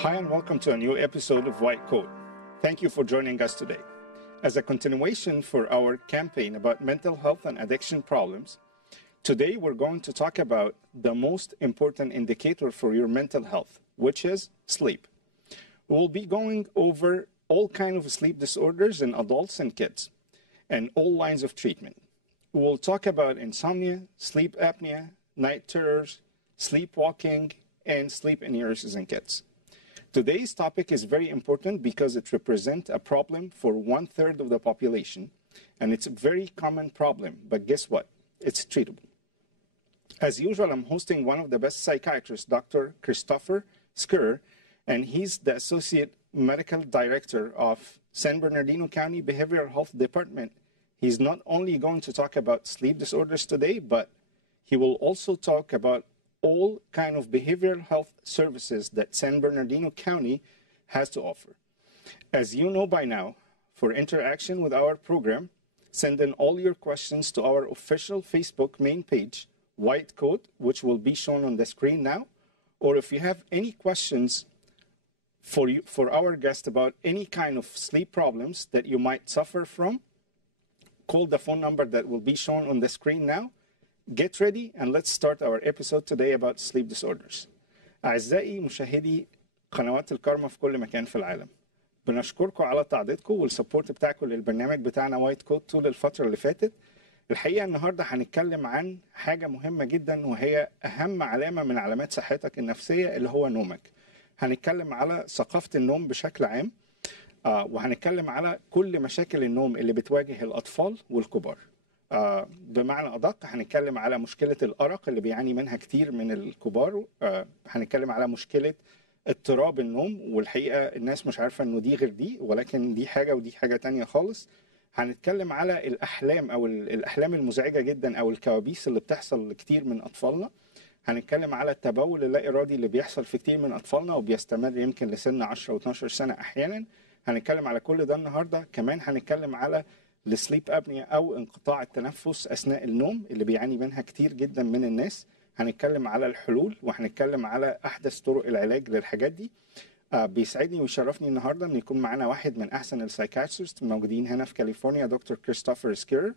Hi and welcome to a new episode of White Coat. Thank you for joining us today. As a continuation for our campaign about mental health and addiction problems, today we're going to talk about the most important indicator for your mental health, which is sleep. We'll be going over all kinds of sleep disorders in adults and kids, and all lines of treatment. We'll talk about insomnia, sleep apnea, night terrors, sleepwalking, and sleep inerrances in kids. Today's topic is very important because it represents a problem for 1/3 of the population, and it's a very common problem, but guess what? It's treatable. As usual, I'm hosting one of the best psychiatrists, Dr. Kiristofer Schreur, and he's the Associate Medical Director of San Bernardino County Behavioral Health Department. He's not only going to talk about sleep disorders today, but he will also talk about all kind of behavioral health services that San Bernardino County has to offer. As you know by now, for interaction with our program, send in all your questions to our official Facebook main page, White Coat, which will be shown on the screen now. Or if you have any questions for our guest about any kind of sleep problems that you might suffer from, call the phone number that will be shown on the screen now. Get ready and let's start our episode today about sleep disorders. أعزائي مشاهدي قنوات الكرمة في كل مكان في العالم، بنشكركم على تعضيدكم والسبورت بتاعكم للبرنامج بتاعنا وايت كوت طول الفترة اللي فاتت. الحقيقة النهاردة هنتكلم عن حاجة مهمة جدا، وهي أهم علامة من علامات صحتك النفسية اللي هو نومك. هنتكلم على ثقافة النوم بشكل عام، وهنتكلم على كل مشاكل النوم اللي بتواجه الأطفال والكبار. بمعنى أدق هنتكلم على مشكلة الأرق اللي بيعاني منها كتير من الكبار. هنتكلم على مشكلة اضطراب النوم، والحقيقة الناس مش عارفة إنه دي غير دي، ولكن دي حاجة ودي حاجة تانية خالص. هنتكلم على الأحلام أو الأحلام المزعجة جدا أو الكوابيس اللي بتحصل لكتير من أطفالنا. هنتكلم على التبول اللا إرادي اللي بيحصل في كتير من أطفالنا وبيستمر يمكن لسن 10 و12 سنة أحيانا. هنتكلم على كل ده النهاردة. كمان هنتكلم على السليب أبنيا أو انقطاع التنفس أثناء النوم اللي بيعاني منها كتير جدا من الناس. هنتكلم على الحلول وهنتكلم على أحدث طرق العلاج للحاجات دي. بيسعدني ويشرفني النهاردة أن يكون معنا واحد من أحسن السايكاتريست موجودين هنا في كاليفورنيا، دكتور كريستوفر سكير.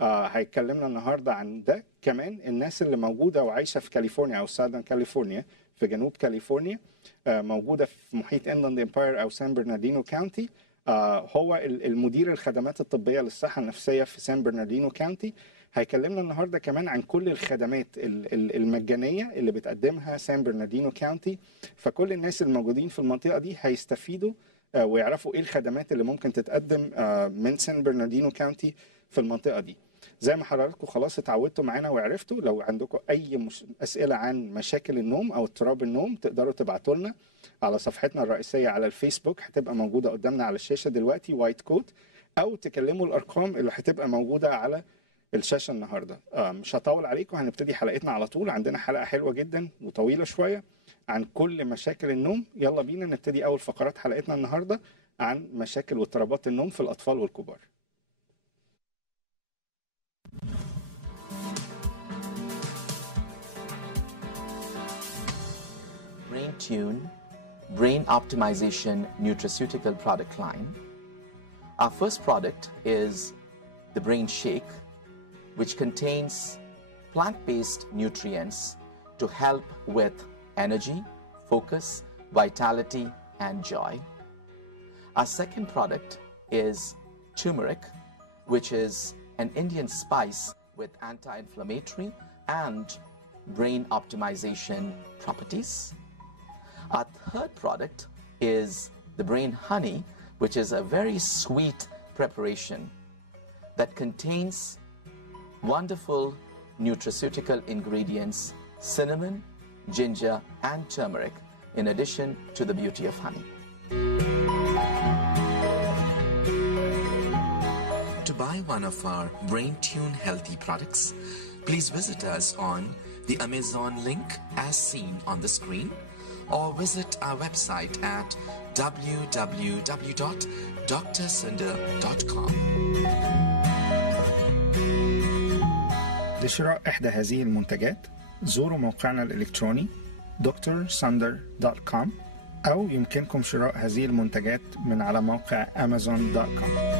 هيتكلمنا النهاردة عن ده. كمان الناس اللي موجودة وعايشة في كاليفورنيا أو ساذرن كاليفورنيا في جنوب كاليفورنيا، موجودة في محيط إنلاند إمباير أو سان برناردينو كاونتي. هو المدير الخدمات الطبية للصحة النفسية في سان برناردينو كاونتي. هيكلمنا النهاردة كمان عن كل الخدمات المجانية اللي بتقدمها سان برناردينو كاونتي، فكل الناس الموجودين في المنطقة دي هيستفيدوا ويعرفوا ايه الخدمات اللي ممكن تتقدم من سان برناردينو كاونتي في المنطقة دي. زي ما حضراتكم خلاص اتعودتوا معانا وعرفتوا، لو عندكم أي أسئلة عن مشاكل النوم أو اضطراب النوم تقدروا تبعتوا لنا على صفحتنا الرئيسية على الفيسبوك، هتبقى موجودة قدامنا على الشاشة دلوقتي وايت كوت، أو تكلموا الأرقام اللي هتبقى موجودة على الشاشة النهاردة. مش هطول عليكم، هنبتدي حلقتنا على طول. عندنا حلقة حلوة جدا وطويلة شوية عن كل مشاكل النوم. يلا بينا نبتدي أول فقرات حلقتنا النهاردة عن مشاكل واضطرابات النوم في الأطفال والكبار. Brain Tune, Brain Optimization Nutraceutical product line. Our first product is the Brain Shake, which contains plant-based nutrients to help with energy, focus, vitality, and joy. Our second product is turmeric, which is an Indian spice with anti-inflammatory and brain optimization properties. Our third product is the Brain Honey, which is a very sweet preparation that contains wonderful nutraceutical ingredients, cinnamon, ginger, and turmeric, in addition to the beauty of honey. To buy one of our Brain Tune healthy products, please visit us on the Amazon link as seen on the screen, or visit our website at www.drsunder.com. لشراء إحدى هذه المنتجات زوروا موقعنا الإلكتروني drsunder.com أو يمكنكم شراء هذه المنتجات من على موقع amazon.com.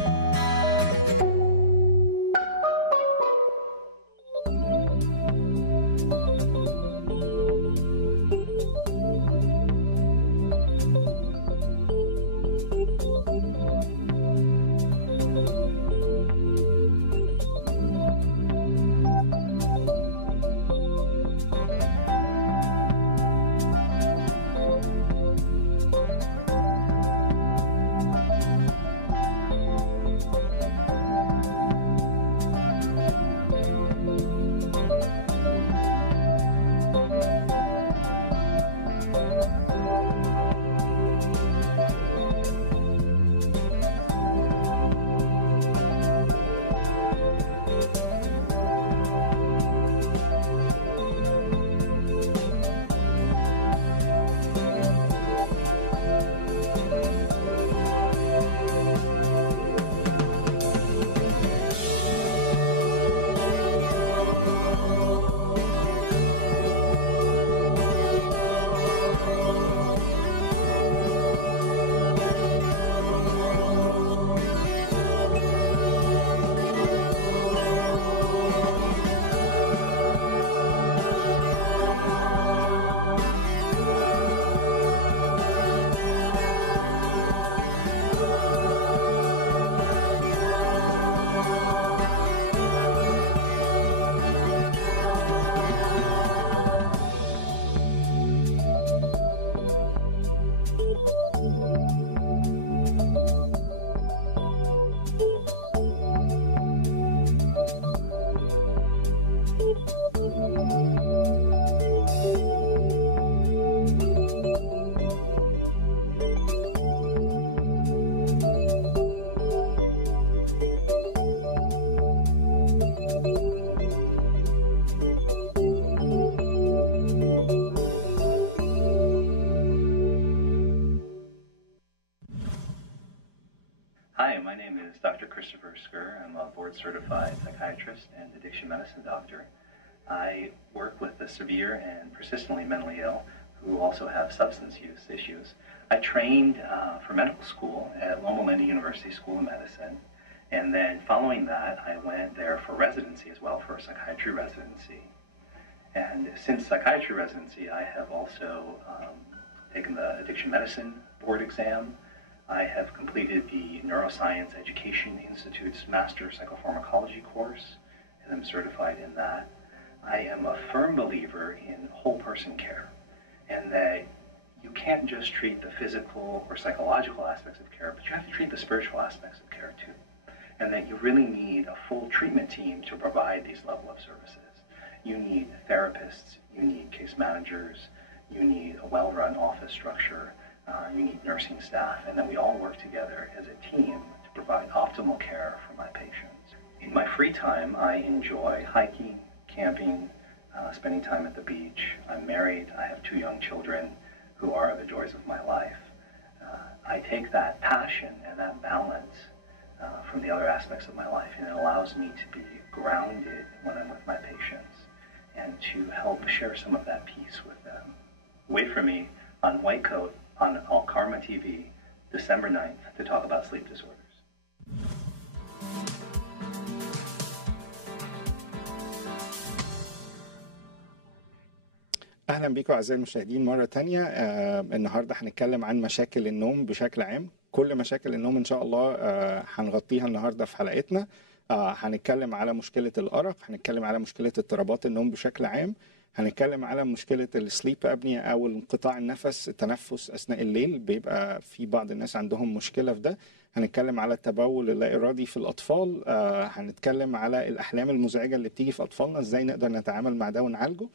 Hi, my name is Dr. Kiristofer. I'm a board-certified psychiatrist and addiction medicine doctor. I work with the severe and persistently mentally ill who also have substance use issues. I trained for medical school at Loma Linda University School of Medicine, and then following that, I went there for residency as well, for a psychiatry residency. And since psychiatry residency, I have also taken the addiction medicine board exam. I have completed the Neuroscience Education Institute's Master Psychopharmacology course, and I'm certified in that. I am a firm believer in whole person care, and that you can't just treat the physical or psychological aspects of care, but you have to treat the spiritual aspects of care too. And that you really need a full treatment team to provide these level of services. You need therapists, you need case managers, you need a well-run office structure, you need nursing staff, and then we all work together as a team to provide optimal care for my patients. In my free time, I enjoy hiking, camping, spending time at the beach. I'm married, I have 2 young children who are the joys of my life. I take that passion and that balance from the other aspects of my life, and it allows me to be grounded when I'm with my patients and to help share some of that peace with them. Wait for me on White Coat on Alkarma TV, December 9th, to talk about sleep disorders. أهلا بكم أعزائي المشاهدين مرة تانية. النهاردة هنتكلم عن مشاكل النوم بشكل عام. كل مشاكل النوم إن شاء الله هنغطيها النهاردة في حلقتنا. هنتكلم على مشكلة الأرق، هنتكلم على مشكلة اضطرابات النوم بشكل عام، هنتكلم على مشكلة السليب أبنيا أو انقطاع النفس، التنفس أثناء الليل، بيبقى في بعض الناس عندهم مشكلة في ده. هنتكلم على التبول اللا إرادي في الأطفال، هنتكلم على الأحلام المزعجة اللي بتيجي في أطفالنا، إزاي نقدر نتعامل مع ده ونعالجه.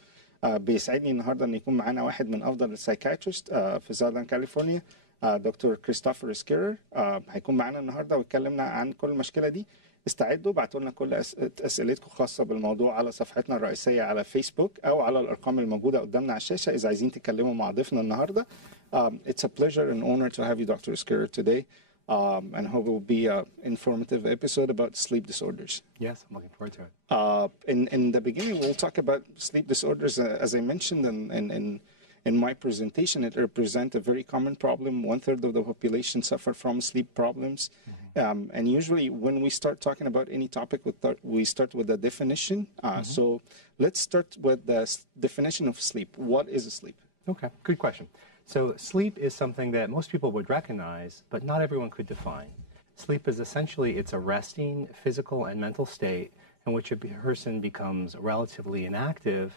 بيسعدني النهاردة أن يكون معنا واحد من أفضل السايكايترست في ساوثرن كاليفورنيا، دكتور كريستوفر سكيرر. هيكون معنا النهاردة ويتكلمنا عن كل المشكلة دي. استعدوا، بعتوا لنا كل أسئلتكم خاصة بالموضوع على صفحتنا الرئيسية على فيسبوك أو على الأرقام الموجودة قدامنا على الشاشة إذا عايزين تكلموا مع ضيفنا النهاردة. It's a pleasure and honor to have you, Dr. Schreur, today. And hope it will be an informative episode about sleep disorders. Yes, I'm looking forward to it. In the beginning, we'll talk about sleep disorders, as I mentioned, In my presentation, it represents a very common problem. 1/3 of the population suffer from sleep problems. And usually when we start talking about any topic, we start with the definition. So let's start with the definition of sleep. What is sleep? Okay, good question. So sleep is something that most people would recognize, but not everyone could define. Sleep is essentially, it's a resting physical and mental state in which a person becomes relatively inactive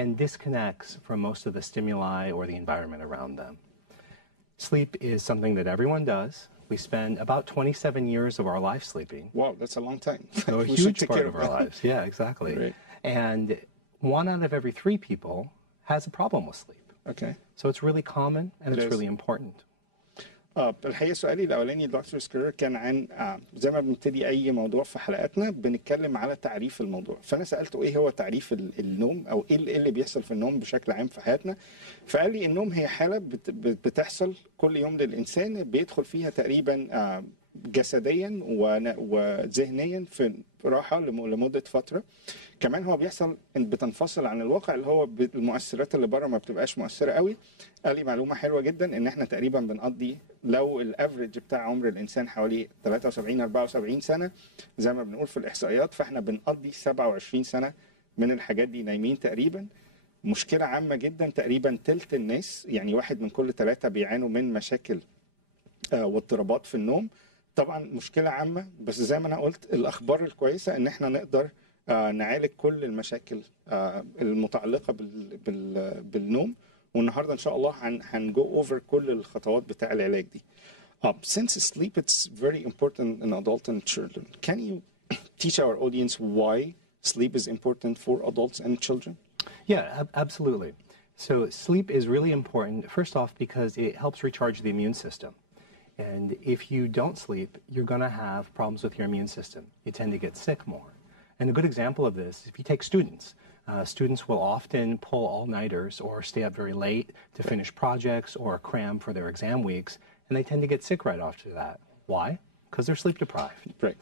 and disconnects from most of the stimuli or the environment around them. Sleep is something that everyone does. We spend about 27 years of our life sleeping. Wow, that's a long time. So a huge part of our lives. Yeah, exactly. Right. And 1 out of every 3 people has a problem with sleep. Okay. So it's really common and it's really important. الحقيقة سؤالي الأولاني دكتور سكرير كان عن زي ما بنبتدي أي موضوع في حلقاتنا بنتكلم على تعريف الموضوع. فأنا سألته إيه هو تعريف النوم أو إيه اللي بيحصل في النوم بشكل عام في حياتنا. فقال لي النوم هي حالة بتحصل كل يوم للإنسان بيدخل فيها تقريبا جسديا وذهنيا في راحة لمدة فترة. كمان هو بيحصل بتنفصل عن الواقع اللي هو المؤثرات اللي بره ما بتبقاش مؤثرة قوي. قال لي معلومة حلوة جدا ان احنا تقريبا بنقضي لو الافريج بتاع عمر الانسان حوالي 73-74 سنة زي ما بنقول في الاحصائيات، فاحنا بنقضي 27 سنة من الحاجات دي نايمين تقريبا. مشكلة عامة جدا، تقريبا تلت الناس يعني 1 من كل 3 بيعانوا من مشاكل واضطرابات في النوم. طبعا مشكلة عامة، بس زي ما انا قلت الاخبار الكويسة ان احنا نقدر نعالج كل المشاكل المتعلقة بالنوم، والنهارده ان شاء الله هنجو اوفر كل الخطوات بتاع العلاج دي. Since sleep it's very important in adults and children, can you teach our audience why sleep is important for adults and children? Yeah, absolutely. So sleep is really important, first off, because it helps recharge the immune system. And if you don't sleep, you're going to have problems with your immune system. You tend to get sick more. And a good example of this, if you take students, students will often pull all-nighters or stay up very late to finish projects or cram for their exam weeks, and they tend to get sick right after that. Why? Because they're sleep deprived. Right.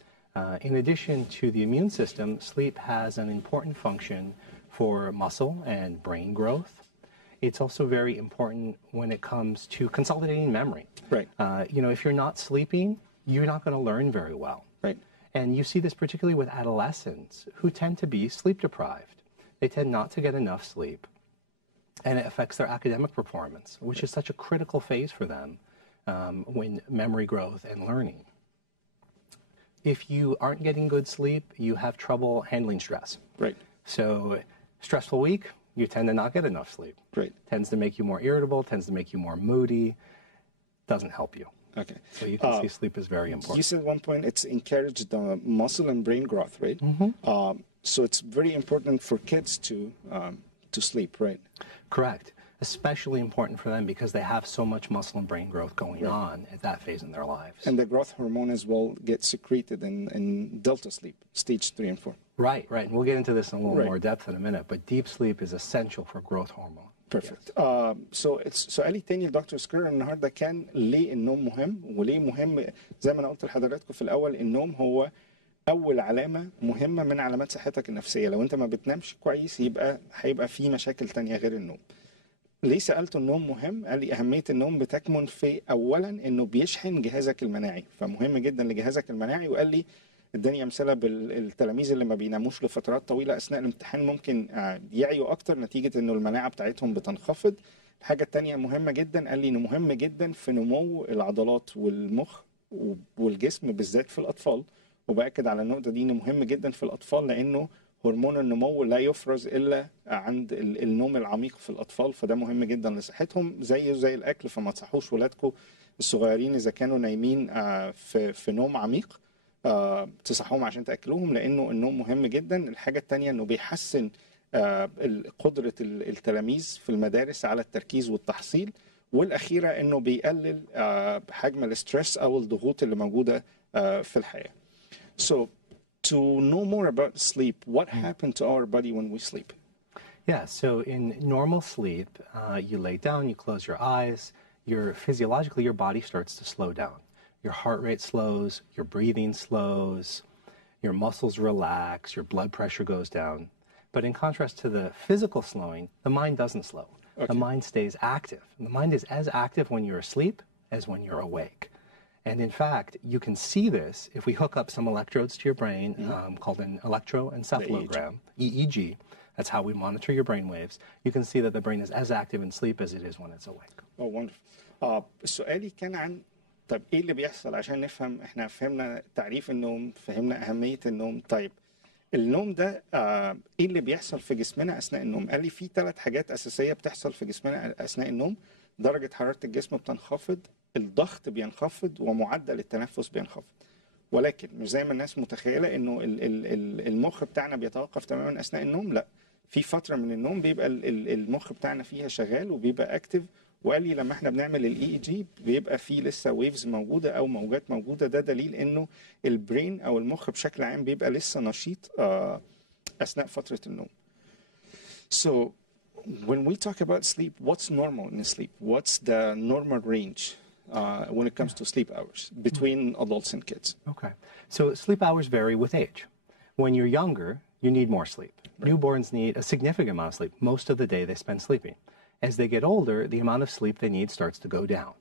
In addition to the immune system, sleep has an important function for muscle and brain growth. It's also very important when it comes to consolidating memory. Right. If you're not sleeping, you're not going to learn very well. Right. And you see this particularly with adolescents who tend to be sleep deprived. They tend not to get enough sleep, and it affects their academic performance, which is such a critical phase for them when memory growth and learning. If you aren't getting good sleep, you have trouble handling stress. Right. So stressful week, you tend to not get enough sleep. Right. Tends to make you more irritable, tends to make you more moody, doesn't help you. Okay. So you can see sleep is very important. You said at one point it's encouraged the muscle and brain growth, right? So it's very important for kids to sleep, right? Correct. Especially important for them because they have so much muscle and brain growth going on at that phase in their lives. And the growth hormone as well gets secreted in delta sleep, stage 3 and 4. Right. And we'll get into this in a little more depth in a minute, but deep sleep is essential for growth hormone. Perfect. سؤالي التاني لدكتور سكرير النهارده كان ليه النوم مهم، وليه مهم زي ما انا قلت لحضراتكم في الاول النوم هو اول علامه مهمه من علامات صحتك النفسيه. لو انت ما بتنامش كويس هيبقى في مشاكل تانية غير النوم. ليه سالته النوم مهم؟ قال لي اهميه النوم بتكمن في اولا انه بيشحن جهازك المناعي، فمهم جدا لجهازك المناعي. وقال لي اداني امثله بالتلاميذ اللي ما بيناموش لفترات طويله اثناء الامتحان ممكن يعيوا اكتر نتيجه انه المناعه بتاعتهم بتنخفض. الحاجه الثانيه مهمه جدا، قال لي انه مهم جدا في نمو العضلات والمخ والجسم بالذات في الاطفال، وباكد على النقطه دي انه مهم جدا في الاطفال لانه هرمون النمو لا يفرز الا عند النوم العميق في الاطفال، فده مهم جدا لصحتهم زي الاكل. فما تصحوش ولادكم الصغيرين اذا كانوا نايمين في نوم عميق تصحوهم عشان تاكلوهم، لانه النوم مهم جدا. الحاجه الثانيه انه بيحسن قدره التلاميذ في المدارس على التركيز والتحصيل، والاخيره انه بيقلل حجم الاسترس او الضغوط اللي موجوده في الحياه. So to know more about sleep, what happened to our body when we sleep? Yeah, so in normal sleep, you lay down, you close your eyes, physiologically your body starts to slow down. Your heart rate slows, your breathing slows, your muscles relax, your blood pressure goes down. But in contrast to the physical slowing, the mind doesn't slow. The mind stays active. And the mind is as active when you're asleep as when you're awake. And in fact, you can see this if we hook up some electrodes to your brain called an electroencephalogram, EEG. That's how we monitor your brain waves. You can see that the brain is as active in sleep as it is when it's awake. Oh, wonderful. سؤالي كان عن طيب ايه اللي بيحصل عشان نفهم. احنا فهمنا تعريف النوم، فهمنا أهمية النوم. طيب النوم ده ايه اللي بيحصل في جسمنا اثناء النوم؟ قال لي في 3 حاجات اساسيه بتحصل في جسمنا اثناء النوم. درجه حراره الجسم بتنخفض، الضغط بينخفض، ومعدل التنفس بينخفض. ولكن مش زي ما الناس متخيله انه المخ بتاعنا بيتوقف تماما اثناء النوم. لا، في فتره من النوم بيبقى المخ بتاعنا فيها شغال وبيبقى اكتف. وقال لي لما احنا بنعمل الاي جي بيبقى فيه لسه ويفز موجوده او موجات موجوده. ده دليل انه البرين او المخ بشكل عام بيبقى لسه نشيط اثناء فتره النوم. So when we talk about sleep, what's normal in sleep? What's the normal range when it comes to sleep hours between adults and kids? Okay. So sleep hours vary with age. When you're younger, you need more sleep. Right. Newborns need a significant amount of sleep. Most of the day they spend sleeping. As they get older, the amount of sleep they need starts to go down.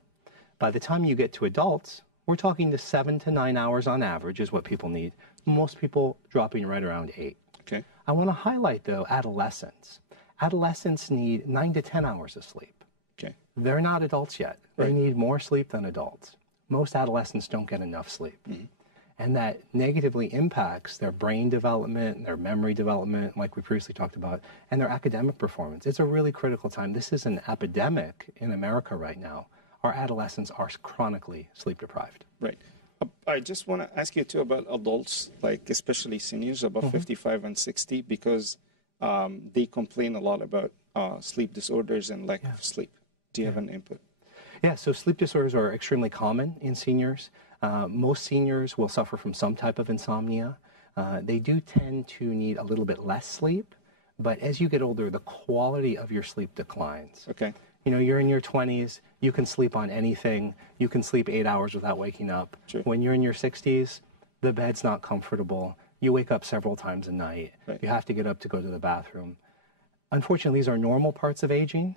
By the time you get to adults, we're talking to 7 to 9 hours on average is what people need. Most people dropping right around 8. Okay. I want to highlight, though, adolescents. Adolescents need 9 to 10 hours of sleep. Okay. They're not adults yet. They Right. need more sleep than adults. Most adolescents don't get enough sleep. Mm-hmm. And that negatively impacts their brain development, their memory development, like we previously talked about, and their academic performance. It's a really critical time. This is an epidemic in America right now. Our adolescents are chronically sleep deprived. Right. I just want to ask you too about adults, like especially seniors above 55 and 60, because they complain a lot about sleep disorders and lack of sleep. Do you have an input? Yeah, so sleep disorders are extremely common in seniors. Most seniors will suffer from some type of insomnia. They do tend to need a little bit less sleep, but as you get older, the quality of your sleep declines. Okay. You know, you're in your 20s, you can sleep on anything. You can sleep 8 hours without waking up. Sure. When you're in your 60s, the bed's not comfortable. You wake up several times a night. Right. You have to get up to go to the bathroom. Unfortunately, these are normal parts of aging,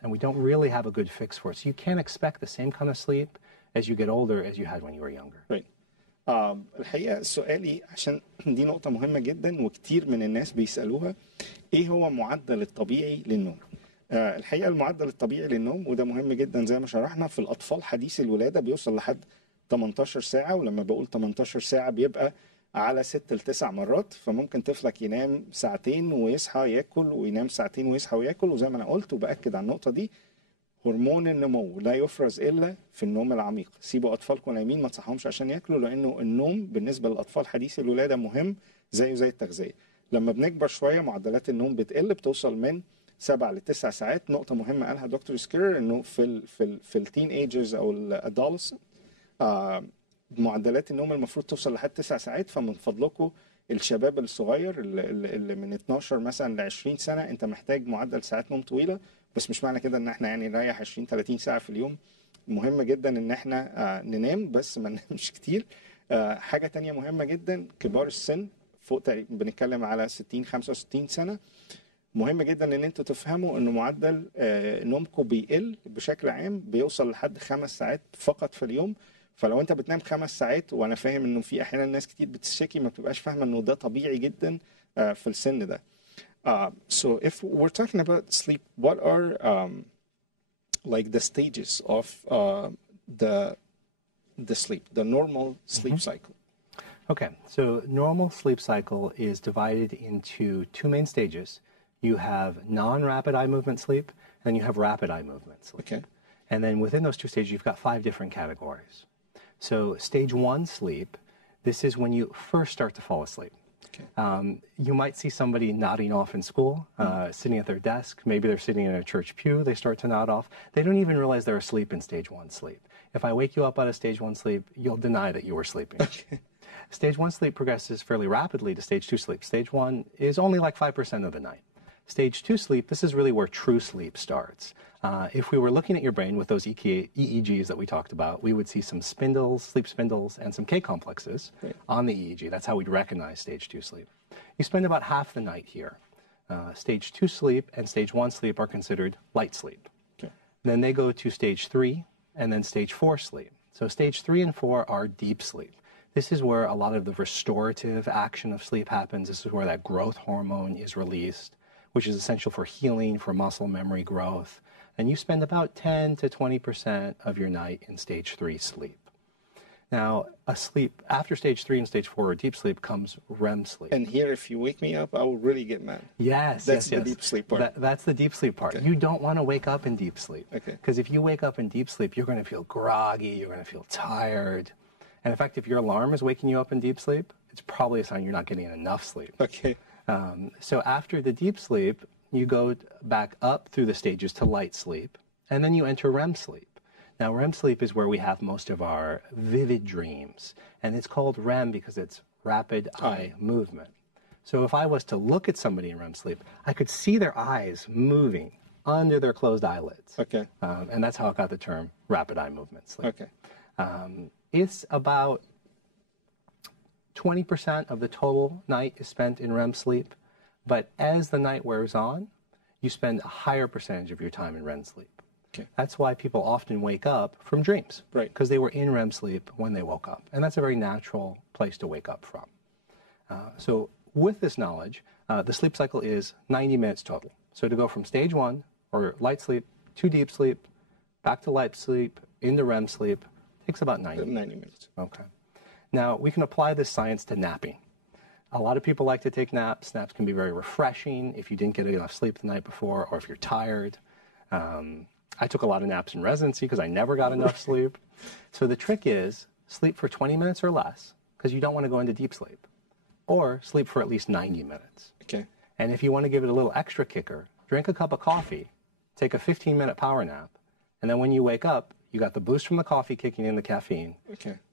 and we don't really have a good fix for it. So you can't expect the same kind of sleep as you get older as you had when you were younger. Right. الحقيقة سؤالي عشان دي نقطة مهمة جدا وكتير من الناس بيسألوها، ايه هو معدل الطبيعي للنوم؟ الحقيقة المعدل الطبيعي للنوم وده مهم جدا زي ما شرحنا في الأطفال حديث الولادة بيوصل لحد 18 ساعة، ولما بقول 18 ساعة بيبقى على 6 ل 9 مرات. فممكن طفلك ينام ساعتين ويصحى ياكل وينام ساعتين ويصحى وياكل. وزي ما أنا قلت وبأكد على النقطة دي، هرمون النمو لا يفرز إلا في النوم العميق. سيبوا أطفالكم نايمين ما تصحهمش عشان ياكلوا، لأنه النوم بالنسبة للأطفال حديث الولادة مهم زيه زي التغذية. لما بنكبر شوية معدلات النوم بتقل، بتوصل من 7 ل 9 ساعات. نقطة مهمة قالها دكتور سكير إنه في التين ايجرز أو الادولسنت معدلات النوم المفروض توصل لحد 9 ساعات. فمن فضلكم الشباب الصغير اللي من 12 مثلا ل 20 سنة، أنت محتاج معدل ساعات نوم طويلة. بس مش معنى كده ان احنا يعني نريح 20-30 ساعة في اليوم. مهم جدا ان احنا ننام بس ما ننامش كتير. حاجة تانية مهمة جدا، كبار السن فوق بنتكلم على 60-65 سنة، مهم جدا ان انتوا تفهموا ان معدل نومكم بيقل بشكل عام، بيوصل لحد 5 ساعات فقط في اليوم. فلو انت بتنام 5 ساعات، وانا فاهم انه في احيانا ناس كتير بتشتكي ما بتبقاش فاهمة انه ده طبيعي جدا في السن ده. So if we're talking about sleep, what are like the stages of the sleep, the normal sleep cycle? Okay, so normal sleep cycle is divided into 2 main stages. You have non-rapid eye movement sleep, and you have rapid eye movement sleep. Okay. And then within those 2 stages, you've got 5 different categories. So stage 1 sleep, this is when you first start to fall asleep. Okay. You might see somebody nodding off in school, sitting at their desk. Maybe they're sitting in a church pew. They start to nod off. They don't even realize they're asleep in stage 1 sleep. If I wake you up out of stage 1 sleep, you'll deny that you were sleeping. Okay. Stage 1 sleep progresses fairly rapidly to stage 2 sleep. Stage 1 is only like 5% of the night. Stage 2 sleep, this is really where true sleep starts. If we were looking at your brain with those EEGs that we talked about, we would see some spindles, sleep spindles, and some K complexes on the EEG. That's how we'd recognize stage 2 sleep. You spend about half the night here. Stage 2 sleep and stage 1 sleep are considered light sleep. Okay. Then they go to stage 3 and then stage 4 sleep. So stage 3 and 4 are deep sleep. This is where a lot of the restorative action of sleep happens. This is where that growth hormone is released, which is essential for healing, for muscle memory growth. And you spend about 10 to 20% of your night in stage 3 sleep. Now, after stage 3 and stage 4 or deep sleep comes REM sleep. And here, if you wake me up, I will really get mad. Yes, that's the deep sleep part. That's the deep sleep part. Okay. You don't want to wake up in deep sleep. Okay. Because if you wake up in deep sleep, you're going to feel groggy, you're going to feel tired. And in fact, if your alarm is waking you up in deep sleep, it's probably a sign you're not getting enough sleep. Okay. So after the deep sleep, you go back up through the stages to light sleep, and then you enter REM sleep. Now, REM sleep is where we have most of our vivid dreams, and it's called REM because it's rapid eye movement. So if I was to look at somebody in REM sleep, I could see their eyes moving under their closed eyelids. Okay. And that's how I got the term rapid eye movement sleep. Okay. It's about 20% of the total night is spent in REM sleep, but as the night wears on, you spend a higher percentage of your time in REM sleep. Okay. That's why people often wake up from dreams, right? Because they were in REM sleep when they woke up, and that's a very natural place to wake up from. So with this knowledge, the sleep cycle is 90 minutes total. So to go from stage 1, or light sleep, to deep sleep, back to light sleep, into REM sleep, takes about 90 minutes. Okay. Now, we can apply this science to napping. A lot of people like to take naps. Naps can be very refreshing if you didn't get enough sleep the night before or if you're tired. I took a lot of naps in residency because I never got enough sleep. So the trick is sleep for 20 minutes or less because you don't want to go into deep sleep, or sleep for at least 90 minutes. Okay. And if you want to give it a little extra kicker, drink a cup of coffee, take a 15-minute power nap, and then when you wake up, you got the boost from the coffee kicking in the caffeine,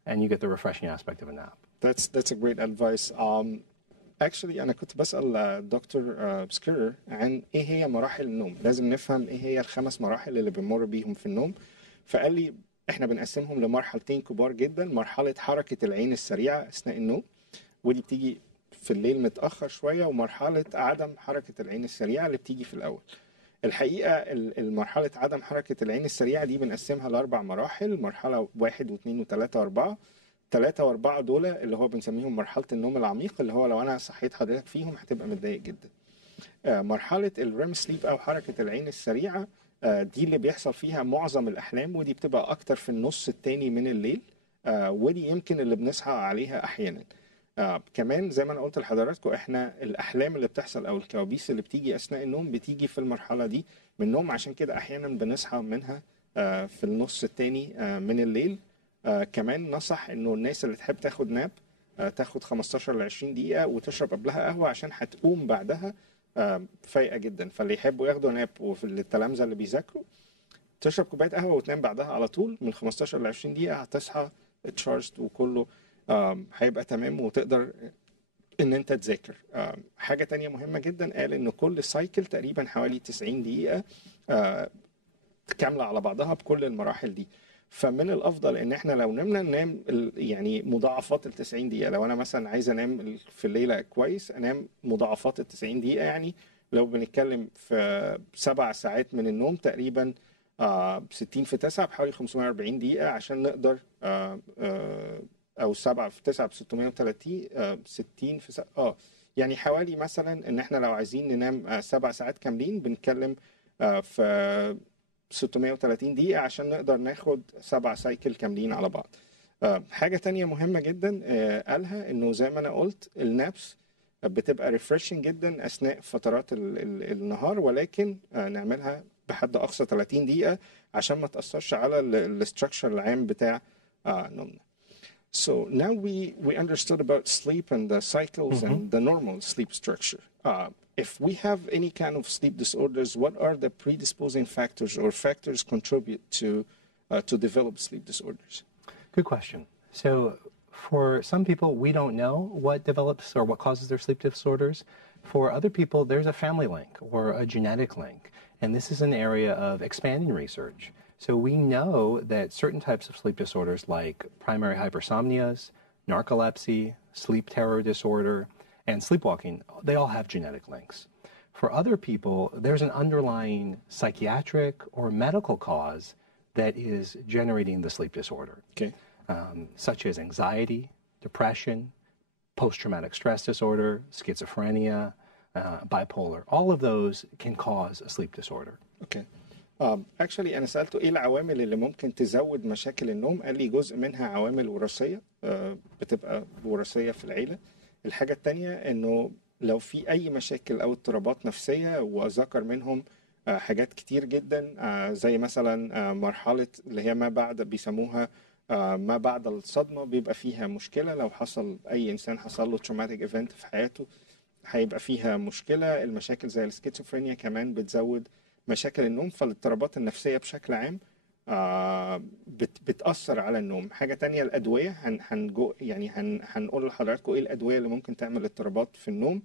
and you get the refreshing aspect of a nap. That's a great advice. Actually أنا كنت بسأل دكتور سكيرر عن إيه هي مراحل النوم. لازم نفهم إيه هي ال5 مراحل اللي بنمر بيهم في النوم. فقال لي إحنا بنقسمهم لمرحلتين كبار جدا. مرحلة حركة العين السريعة أثناء النوم، ودي بتيجي في الليل متأخر شوية، ومرحلة عدم حركة العين السريعة اللي بتيجي في الأول. الحقيقة المرحلة عدم حركة العين السريعة دي بنقسمها ل4 مراحل، مرحلة 1 و2 و3 و4. 3 و4 دول اللي هو بنسميهم مرحلة النوم العميق، اللي هو لو أنا صحيت حضرتك فيهم هتبقى متضايق جدا. مرحلة الريم سليب أو حركة العين السريعة دي اللي بيحصل فيها معظم الأحلام، ودي بتبقى أكتر في النص التاني من الليل، ودي يمكن اللي بنصحى عليها أحيانا. كمان زي ما أنا قلت لحضراتكم، إحنا الأحلام اللي بتحصل أو الكوابيس اللي بتيجي أثناء النوم بتيجي في المرحلة دي من النوم، عشان كده أحيانا بنصحى منها في النص التاني من الليل. كمان نصح إنه الناس اللي تحب تاخد ناب تاخد 15 ل 20 دقيقة وتشرب قبلها قهوة عشان هتقوم بعدها فايقة جدا. فاللي يحبوا ياخدوا ناب وفي التلامذة اللي بيذاكروا تشرب كوباية قهوة وتنام بعدها على طول من 15 ل 20 دقيقة، هتصحى تشارجد وكله هيبقى تمام وتقدر إن أنت تذاكر. حاجة تانية مهمة جدا، قال إن كل سايكل تقريبا حوالي 90 دقيقة كاملة على بعضها بكل المراحل دي. فمن الافضل ان احنا لو ننام يعني مضاعفات ال90 دقيقه. لو انا مثلا عايز انام في الليله كويس، انام مضاعفات ال90 دقيقه. يعني لو بنتكلم في 7 ساعات من النوم تقريبا 60 في 9 بحوالي 540 دقيقه عشان نقدر او 7 في 9 ب 630 60 في 7 يعني حوالي مثلا ان احنا لو عايزين ننام 7 ساعات كاملين بنتكلم في 630 دقيقة عشان نقدر ناخد 7 سايكل كاملين على بعض. حاجة تانية مهمة جدا قالها انه زي ما انا قلت النابس بتبقى ريفريشنج جدا اثناء فترات النهار، ولكن نعملها بحد اقصى 30 دقيقة عشان ما تأثرش على الاستراكشر العام بتاع نومنا. So now we understood about sleep and the cycles and the normal sleep structure. If we have any kind of sleep disorders, what are the predisposing factors or factors contribute to develop sleep disorders? Good question. So for some people, we don't know what develops or what causes their sleep disorders. For other people, there's a family link or a genetic link. And this is an area of expanding research. So we know that certain types of sleep disorders like primary hypersomnias, narcolepsy, sleep terror disorder, and sleepwalking, they all have genetic links. For other people, there's an underlying psychiatric or medical cause that is generating the sleep disorder, such as anxiety, depression, post-traumatic stress disorder, schizophrenia, bipolar. All of those can cause a sleep disorder. actually انا سالته ايه العوامل اللي ممكن تزود مشاكل النوم. قال لي جزء منها عوامل وراثيه، بتبقى وراثيه في العيله. الحاجه الثانيه انه لو في اي مشاكل او اضطرابات نفسيه، وذكر منهم حاجات كتير جدا، زي مثلا مرحله اللي هي ما بعد، بيسموها ما بعد الصدمه، بيبقى فيها مشكله. لو حصل اي انسان حصل له تروماتيك ايفنت في حياته هيبقى فيها مشكله. المشاكل زي السكيزوفرينيا كمان بتزود مشاكل النوم. فالاضطرابات النفسيه بشكل عام بتأثر على النوم. حاجة تانية الأدوية، هنقول لحضراتكم إيه الأدوية اللي ممكن تعمل اضطرابات في النوم،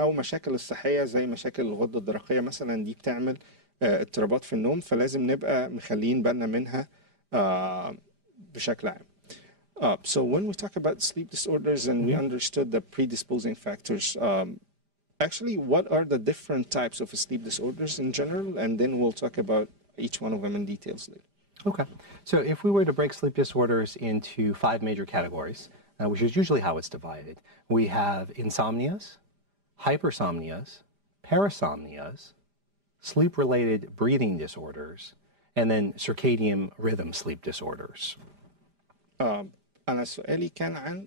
أو مشاكل الصحية زي مشاكل الغدة الدرقية مثلا، دي بتعمل اضطرابات في النوم، فلازم نبقى مخلين بالنا منها بشكل عام. So when we talk about sleep disorders and we understood the predisposing factors, actually what are the different types of sleep disorders in general, and then we'll talk about each one of them in details later. Okay. So if we were to break sleep disorders into 5 major categories, which is usually how it's divided, we have insomnias, hypersomnias, parasomnias, sleep-related breathing disorders, and then circadian rhythm sleep disorders. أنا سؤالي كان عن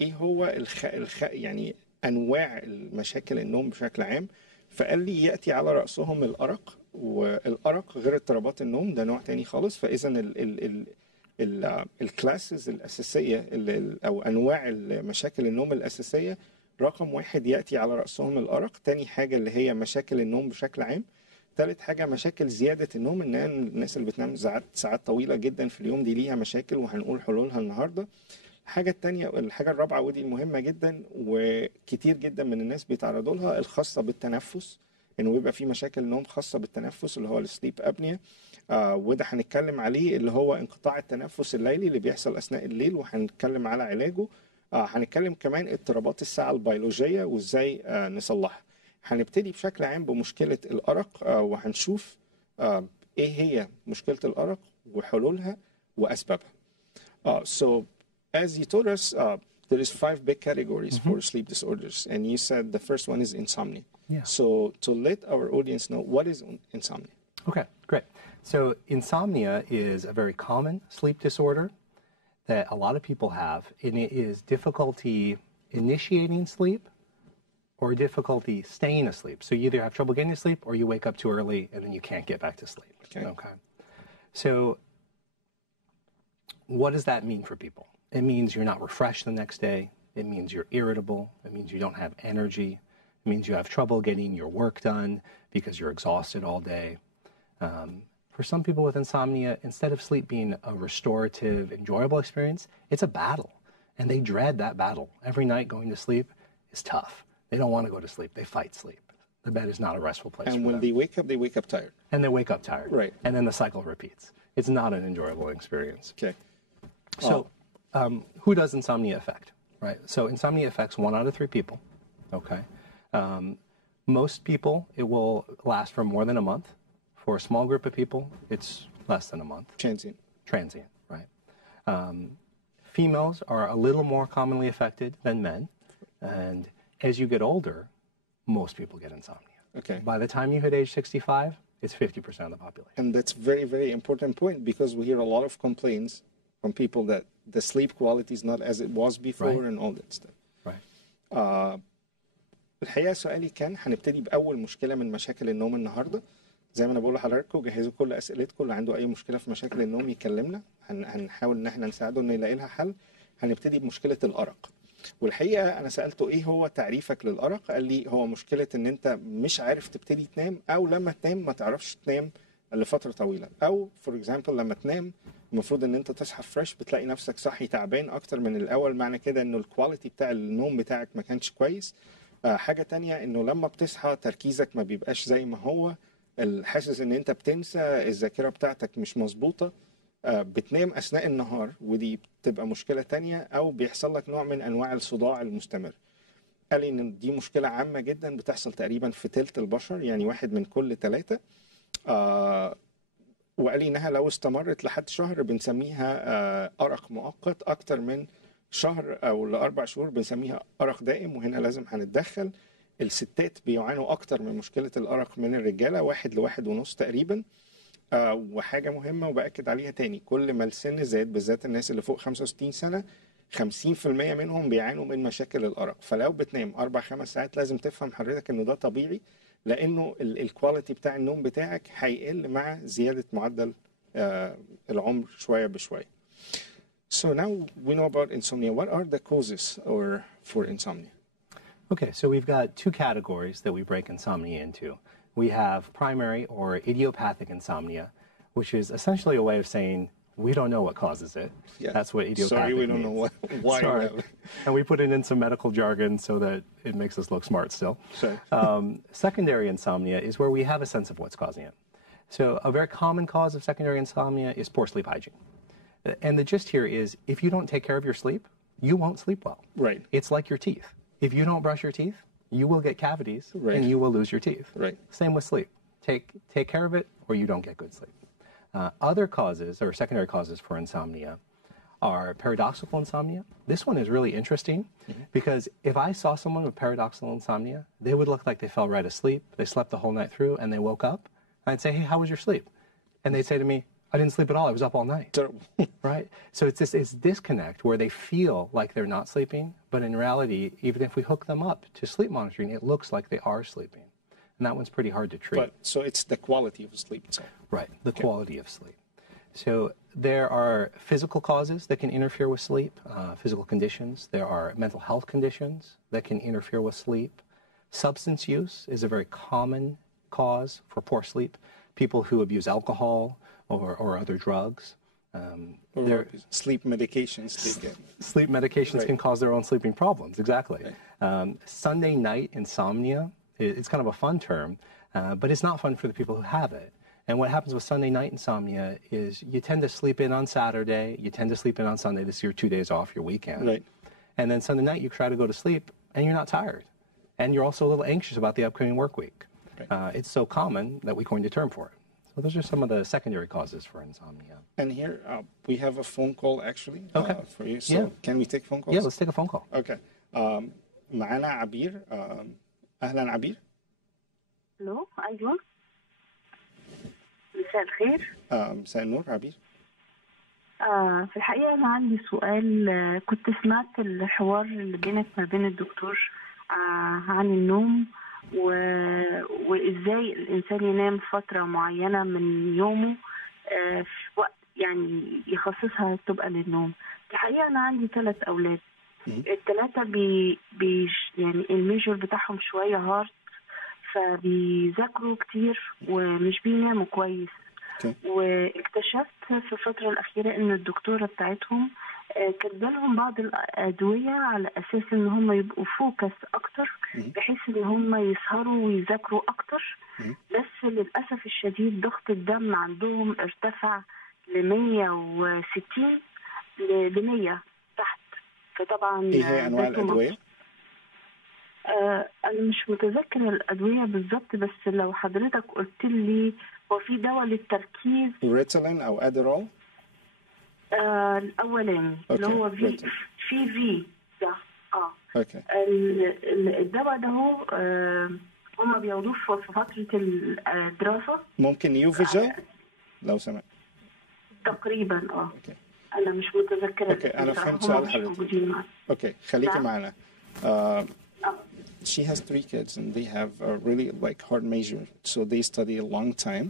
إيه هو يعني أنواع المشاكل النوم بشكل عام. فقال لي يأتي على رأسهم الأرق، والأرق غير اضطرابات النوم، ده نوع تاني خالص. فإذا الكلاسز الأساسية أو أنواع مشاكل النوم الأساسية، رقم 1 يأتي على رأسهم الأرق. تاني حاجة اللي هي مشاكل النوم بشكل عام. ثالث حاجة مشاكل زيادة النوم، إن الناس اللي بتنام ساعات طويلة جدا في اليوم دي ليها مشاكل، وهنقول حلولها النهاردة. الحاجة التانية، الحاجة الرابعة ودي المهمة جدا وكتير جدا من الناس بيتعرضوا لها، الخاصة بالتنفس، إنه بيبقى في مشاكل نوم خاصة بالتنفس اللي هو السليب أبنيا. وده هنتكلم عليه، اللي هو انقطاع التنفس الليلي اللي بيحصل أثناء الليل، وهنتكلم على علاجه. هنتكلم كمان اضطرابات الساعة البيولوجية وإزاي نصلحها. هنبتدي بشكل عام بمشكلة الأرق، وهنشوف إيه هي مشكلة الأرق وحلولها وأسبابها. So as you told us, there is 5 big categories for sleep disorders, and you said the first one is insomnia. Yeah. So to let our audience know, what is insomnia? Okay, great. So insomnia is a very common sleep disorder that a lot of people have, and it is difficulty initiating sleep or difficulty staying asleep. So you either have trouble getting to sleep or you wake up too early and then you can't get back to sleep. Okay. So what does that mean for people? It means you're not refreshed the next day. It means you're irritable. It means you don't have energy. It means you have trouble getting your work done because you're exhausted all day. For some people with insomnia, instead of sleep being a restorative, enjoyable experience, it's a battle. And they dread that battle. Every night going to sleep is tough. They don't want to go to sleep. They fight sleep. The bed is not a restful place for them. And when they wake up tired. And they wake up tired. Right. And then the cycle repeats. It's not an enjoyable experience. Okay. So who does insomnia affect? Right. So insomnia affects 1 out of 3 people. Okay. Most people, it will last for more than a month. For a small group of people, it's less than a month. Transient, right. Females are a little more commonly affected than men. And as you get older, most people get insomnia. Okay. By the time you hit age 65, it's 50% of the population. And that's very, very important point, because we hear a lot of complaints from people that the sleep quality is not as it was before, right, and all that stuff. Right. الحقيقة سؤالي كان هنبتدي بأول مشكلة من مشاكل النوم النهاردة. زي ما أنا بقول لحضراتكم، جهزوا كل أسئلتكم، اللي عنده أي مشكلة في مشاكل النوم يكلمنا، هنحاول إن احنا نساعده إنه يلاقي لها حل. هنبتدي بمشكلة الأرق. والحقيقة أنا سألته إيه هو تعريفك للأرق. قال لي هو مشكلة إن أنت مش عارف تبتدي تنام، أو لما تنام ما تعرفش تنام لفترة طويلة، أو فور إكزامبل لما تنام المفروض إن أنت تصحى فريش بتلاقي نفسك صحي تعبان أكتر من الأول. معنى كده إنه الكواليتي بتاع النوم بتاعك ما كانش كويس. حاجة تانية إنه لما بتصحى تركيزك ما بيبقاش زي ما هو، حاسس إن أنت بتنسى، الذاكرة بتاعتك مش مظبوطة. بتنام أثناء النهار، ودي بتبقى مشكلة تانية، أو بيحصل لك نوع من أنواع الصداع المستمر. قال لي ان دي مشكله عامه جدا بتحصل تقريبا في ثلث البشر، يعني 1 من كل 3. وقال لي انها لو استمرت لحد شهر بنسميها ارق مؤقت، اكتر من شهر او ل4 شهور بنسميها ارق دائم، وهنا لازم هنتدخل. الستات بيعانوا اكتر من مشكله الارق من الرجاله، 1 ل1.5 تقريبا. وحاجه مهمه وباكد عليها تاني، كل ما السن زاد بالذات الناس اللي فوق 65 سنه 50% منهم بيعانوا من مشاكل الارق. فلو بتنام 4-5 ساعات لازم تفهم حضرتك انه ده طبيعي، لانه الكواليتي بتاع النوم بتاعك هيقل مع زياده معدل العمر شويه بشويه. So now we know about insomnia. What are the causes for insomnia? Okay, so we've got 2 categories that we break insomnia into. We have primary or idiopathic insomnia, which is essentially a way of saying we don't know what causes it. Yeah. That's what idiopathic Sorry, we don't means. know why. Sorry. And we put it in some medical jargon so that it makes us look smart still. Sure. Secondary insomnia is where we have a sense of what's causing it. So a very common cause of secondary insomnia is poor sleep hygiene. And the gist here is if you don't take care of your sleep, you won't sleep well. Right. It's like your teeth. If you don't brush your teeth, you will get cavities and you will lose your teeth. Right. Same with sleep. Take care of it or you don't get good sleep. Other causes or secondary causes for insomnia are paradoxical insomnia. This one is really interesting because if I saw someone with paradoxical insomnia, they would look like they fell right asleep. They slept the whole night through and they woke up. I'd say, hey, how was your sleep? And they'd say to me, I didn't sleep at all. I was up all night. Terrible. Right? So it's this disconnect where they feel like they're not sleeping, but in reality, even if we hook them up to sleep monitoring, it looks like they are sleeping. And that one's pretty hard to treat. But so it's the quality of sleep itself. Right, the quality of sleep. So there are physical causes that can interfere with sleep, physical conditions. There are mental health conditions that can interfere with sleep. Substance use is a very common cause for poor sleep. People who abuse alcohol or other drugs. Or sleep medications. Sleep medications Right. can cause their own sleeping problems, exactly. Right. Sunday night insomnia, it's kind of a fun term, but it's not fun for the people who have it. And what happens with Sunday night insomnia is you tend to sleep in on Saturday, you tend to sleep in on Sunday, this is your 2 days off, your weekend. Right. And then Sunday night you try to go to sleep and you're not tired. And you're also a little anxious about the upcoming work week. Right. It's so common that we coined a term for it. So those are some of the secondary causes for insomnia. And here we have a phone call actually for you. So can we take phone calls? Yeah, let's take a phone call. Okay. معنا عبير. أهلا عبير. الو ايوه مساء الخير. مساء النور عبير. في الحقيقه انا عندي سؤال. كنت سمعت الحوار اللي بينك ما بين الدكتور عن النوم وازاي الانسان ينام فتره معينه من يومه في وقت يعني يخصصها تبقى للنوم. الحقيقه انا عندي 3 اولاد. ال3 يعني الميجور بتاعهم شويه هارد، فبيذاكروا كتير ومش بيناموا كويس. واكتشفت في الفترة الأخيرة إن الدكتورة بتاعتهم كاتبه لهم بعض الأدوية على أساس إن هم يبقوا فوكس أكتر بحيث إن هم يسهروا ويذاكروا أكتر. بس للأسف الشديد ضغط الدم عندهم ارتفع ل 160 ل 100 تحت. فطبعا إيه هي أنواع الأدوية؟ أنا مش متذكرة الأدوية بالظبط، بس لو حضرتك قلت لي هو في دواء للتركيز ريتالين أو أديرول؟ الأولاني اللي هو في ده أوكي. الدواء ده هو هم بياخدوه في فترة الدراسة. ممكن يوفيجل لو سمحت. تقريبا أوكي. أنا مش متذكرة. أوكي أنا فهمت سؤال حضرتك. أوكي خليكي معنا. She has 3 kids and they have a really hard major, so they study a long time.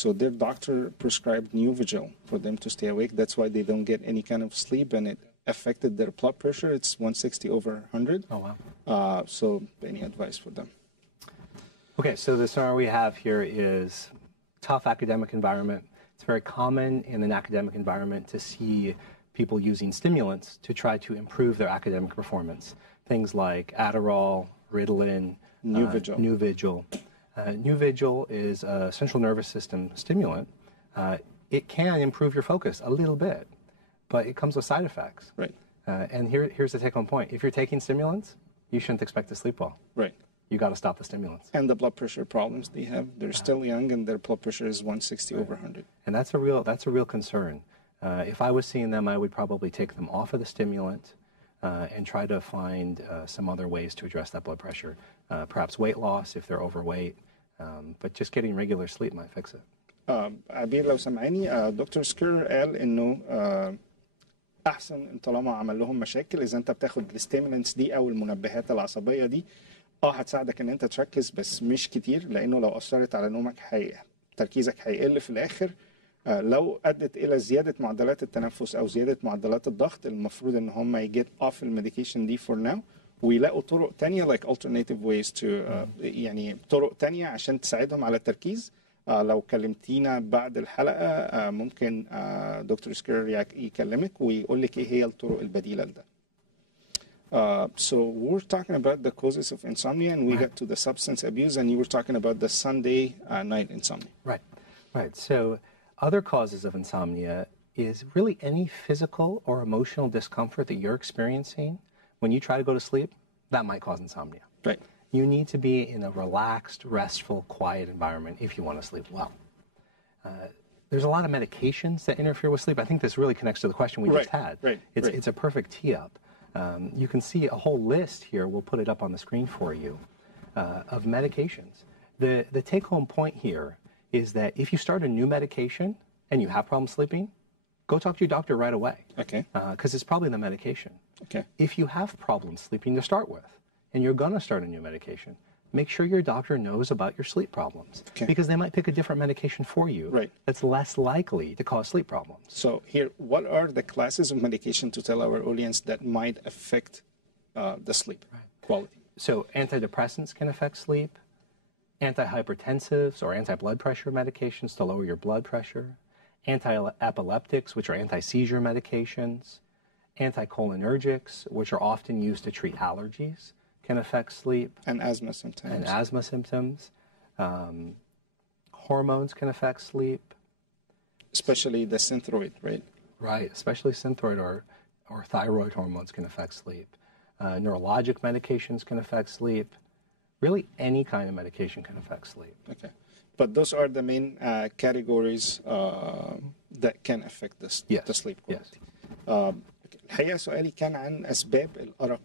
So their doctor prescribed Neuvigil for them to stay awake. That's why they don't get any kind of sleep, and it affected their blood pressure. It's 160/100. Oh wow! So any advice for them? Okay, so the scenario we have here is tough academic environment. It's very common in an academic environment to see people using stimulants to try to improve their academic performance. Things like Adderall, Ritalin, Neuvigil. Neuvigil is a central nervous system stimulant. It can improve your focus a little bit, but it comes with side effects. Right. And here's the take-home point. If you're taking stimulants, you shouldn't expect to sleep well. Right. You got to stop the stimulants. And the blood pressure problems they have. They're still young, and their blood pressure is 160 over 100. And that's a real concern. If I was seeing them, I would probably take them off of the stimulant and try to find some other ways to address that blood pressure. Perhaps weight loss if they're overweight, but just getting regular sleep might fix it. عبير لو سمعاني دكتور سكير قال انه احسن طالما عمل لهم مشاكل اذا انت بتاخد الستيمولنتس دي او المنبهات العصبيه دي هتساعدك ان انت تركز بس مش كتير لانه لو اثرت على نومك تركيزك هيقل في الاخر. لو ادت الى زياده معدلات التنفس او زياده معدلات الضغط المفروض ان هم يجيت اوف الميديكيشن دي فور ناو ويلاقوا طرق تانية like alternative ways to يعني طرق تانية عشان تساعدهم على التركيز. لو كلمتينا بعد الحلقة ممكن دكتور سكير يكلمك ويقول لك ايه هي الطرق البديلة لده. So we're talking about the causes of insomnia and we got to the substance abuse and you were talking about the Sunday night insomnia. Right. So other causes of insomnia is really any physical or emotional discomfort that you're experiencing when you try to go to sleep, that might cause insomnia. Right. You need to be in a relaxed, restful, quiet environment if you want to sleep well. There's a lot of medications that interfere with sleep. I think this really connects to the question we just had. It's a perfect tee-up. You can see a whole list here. We'll put it up on the screen for you of medications. The take-home point here is that if you start a new medication and you have problems sleeping, go talk to your doctor right away. Okay. Because it's probably the medication. Okay. If you have problems sleeping to start with, and you're going to start a new medication, make sure your doctor knows about your sleep problems. Okay. Because they might pick a different medication for you that's less likely to cause sleep problems. So here, what are the classes of medication to tell our audience that might affect the sleep quality? So antidepressants can affect sleep, antihypertensives or anti-blood pressure medications to lower your blood pressure, anti-epileptics, which are anti-seizure medications, anticholinergics, which are often used to treat allergies, can affect sleep. And asthma symptoms. Hormones can affect sleep. Especially the synthroid, right? Right, especially synthroid or thyroid hormones can affect sleep. Neurologic medications can affect sleep. Really, any kind of medication can affect sleep. Okay. But those are the main categories that can affect the sleep quality. Yes. الحقيقة سؤالي كان عن أسباب الأرق.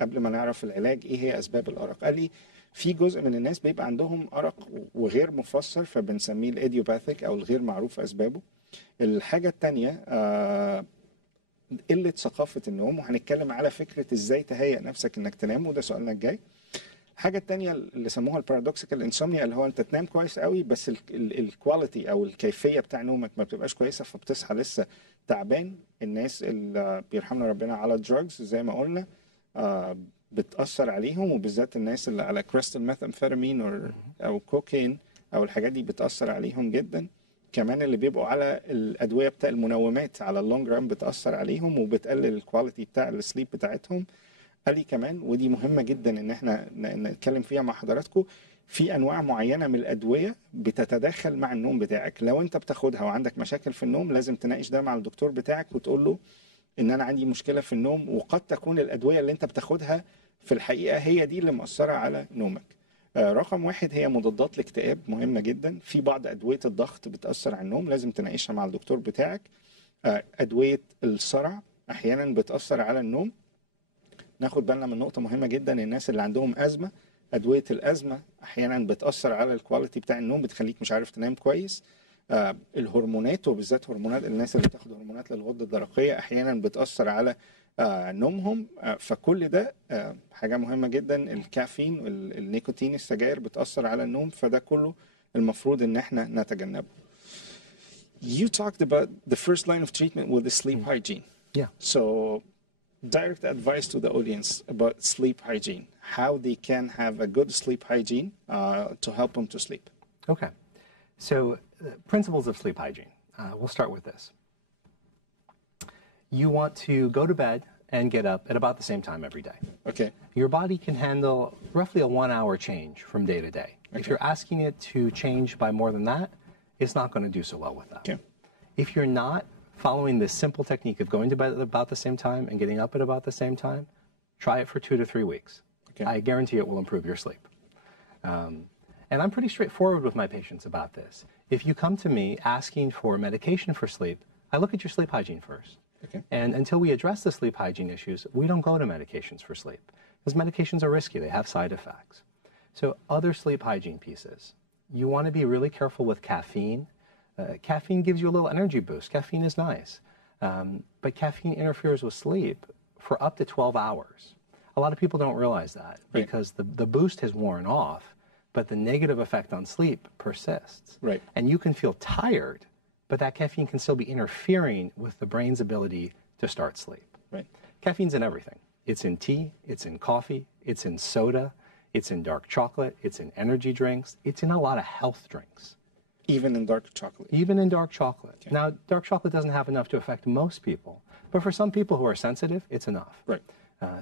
قبل ما نعرف العلاج ايه هي اسباب الارق. قال لي في جزء من الناس بيبقى عندهم ارق وغير مفسر فبنسميه الايديوباثيك او الغير معروف اسبابه. الحاجه الثانيه قله ثقافه النوم وهنتكلم على فكره ازاي تهيئ نفسك انك تنام وده سؤالنا الجاي. الحاجه الثانيه اللي سموها البارادوكسيكال انسومنيا اللي هو انت تنام كويس قوي بس الكواليتي او الكيفيه بتاع نومك ما بتبقاش كويسه فبتصحى لسه تعبان. الناس اللي بيرحمنا ربنا على الدراجز زي ما قلنا بتأثر عليهم وبالذات الناس اللي على كريستال ميثامفيتامين أو كوكين أو الحاجات دي بتأثر عليهم جدا. كمان اللي بيبقوا على الأدوية بتاع المنومات على اللونج ران بتأثر عليهم وبتقلل الكواليتي بتاع السليب بتاعتهم. قال لي كمان ودي مهمة جدا إن احنا نتكلم فيها مع حضراتكم في أنواع معينة من الأدوية بتتداخل مع النوم بتاعك. لو أنت بتاخدها وعندك مشاكل في النوم لازم تناقش ده مع الدكتور بتاعك وتقول له ان انا عندي مشكله في النوم وقد تكون الادويه اللي انت بتاخدها في الحقيقه هي دي اللي مأثره على نومك. رقم واحد هي مضادات الاكتئاب مهمه جدا. في بعض ادويه الضغط بتأثر على النوم لازم تناقشها مع الدكتور بتاعك. ادويه الصرع احيانا بتأثر على النوم. ناخد بالنا من نقطه مهمه جدا الناس اللي عندهم ازمه ادويه الازمه احيانا بتأثر على الكواليتي بتاع النوم بتخليك مش عارف تنام كويس. الهرمونات وبالذات هرمونات الناس اللي بتاخد هرمونات للغدة الدرقية أحيانا بتأثر على نومهم. فكل ده حاجة مهمة جدا. الكافيين والنيكوتين السجاير بتأثر على النوم فده كله المفروض ان احنا نتجنبه. You talked about the first line of treatment with the sleep hygiene. Yeah. So direct advice to the audience about sleep hygiene, how they can have a good sleep hygiene to help them to sleep. Okay. So principles of sleep hygiene. We'll start with this. You want to go to bed and get up at about the same time every day. Okay. Your body can handle roughly a 1 hour change from day to day. Okay. If you're asking it to change by more than that, it's not going to do so well with that. Okay. If you're not following this simple technique of going to bed at about the same time and getting up at about the same time, Try it for 2 to 3 weeks. Okay. I guarantee it will improve your sleep. And I'm pretty straightforward with my patients about this. If you come to me asking for medication for sleep, I look at your sleep hygiene first. Okay. And until we address the sleep hygiene issues, we don't go to medications for sleep. Because medications are risky, they have side effects. So other sleep hygiene pieces. You want to be really careful with caffeine. Caffeine gives you a little energy boost. Caffeine is nice. But caffeine interferes with sleep for up to 12 hours. A lot of people don't realize that because the boost has worn off, but the negative effect on sleep persists. Right. And you can feel tired, but that caffeine can still be interfering with the brain's ability to start sleep. Right. Caffeine's in everything. It's in tea, it's in coffee, it's in soda, it's in dark chocolate, it's in energy drinks, it's in a lot of health drinks. Even in dark chocolate? Even in dark chocolate. Okay. Now, dark chocolate doesn't have enough to affect most people, but for some people who are sensitive, it's enough. Right.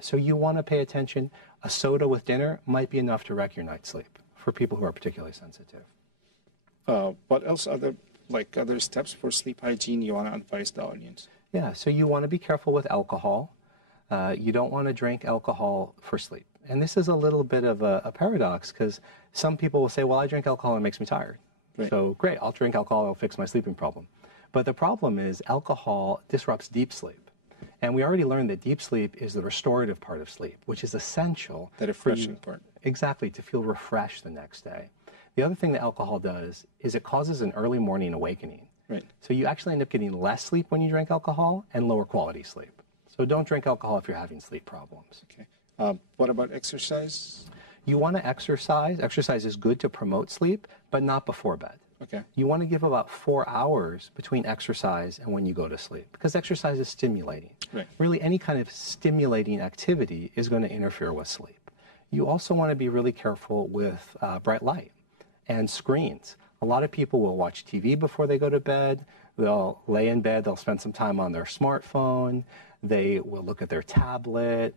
So you want to pay attention. A soda with dinner might be enough to wreck your night's sleep for people who are particularly sensitive. What else other steps for sleep hygiene you want to advise the audience? Yeah, so you want to be careful with alcohol. You don't want to drink alcohol for sleep. And this is a little bit of a paradox because some people will say, well, I drink alcohol and it makes me tired. Right. So great, I'll drink alcohol, I'll fix my sleeping problem. But the problem is alcohol disrupts deep sleep. And we already learned that deep sleep is the restorative part of sleep, which is essential. The refreshing part. Exactly, to feel refreshed the next day. The other thing that alcohol does is it causes an early morning awakening. Right. So you actually end up getting less sleep when you drink alcohol and lower quality sleep. So don't drink alcohol if you're having sleep problems. Okay. What about exercise? You want to exercise. Exercise is good to promote sleep, but not before bed. Okay. You want to give about 4 hours between exercise and when you go to sleep because exercise is stimulating. Right. Really, any kind of stimulating activity is going to interfere with sleep. You also want to be really careful with bright light and screens. A lot of people will watch TV before they go to bed. They'll lay in bed. They'll spend some time on their smartphone. They will look at their tablet.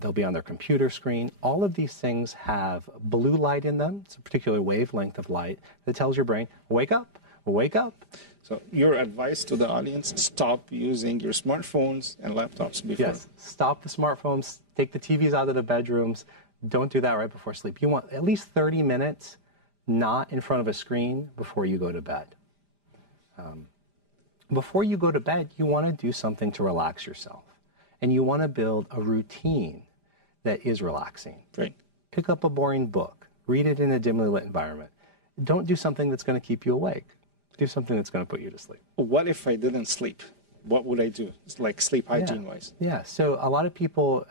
They'll be on their computer screen. All of these things have blue light in them. It's a particular wavelength of light that tells your brain, wake up, wake up. So your advice to the audience, stop using your smartphones and laptops before. Yes, stop the smartphones, take the TVs out of the bedrooms. Don't do that right before sleep. You want at least 30 minutes not in front of a screen before you go to bed. Before you go to bed, you want to do something to relax yourself. And you want to build a routine that is relaxing. Right. Pick up a boring book. Read it in a dimly lit environment. Don't do something that's going to keep you awake. Do something that's going to put you to sleep. What if I didn't sleep? What would I do? It's like sleep hygiene-wise. Yeah, so a lot of people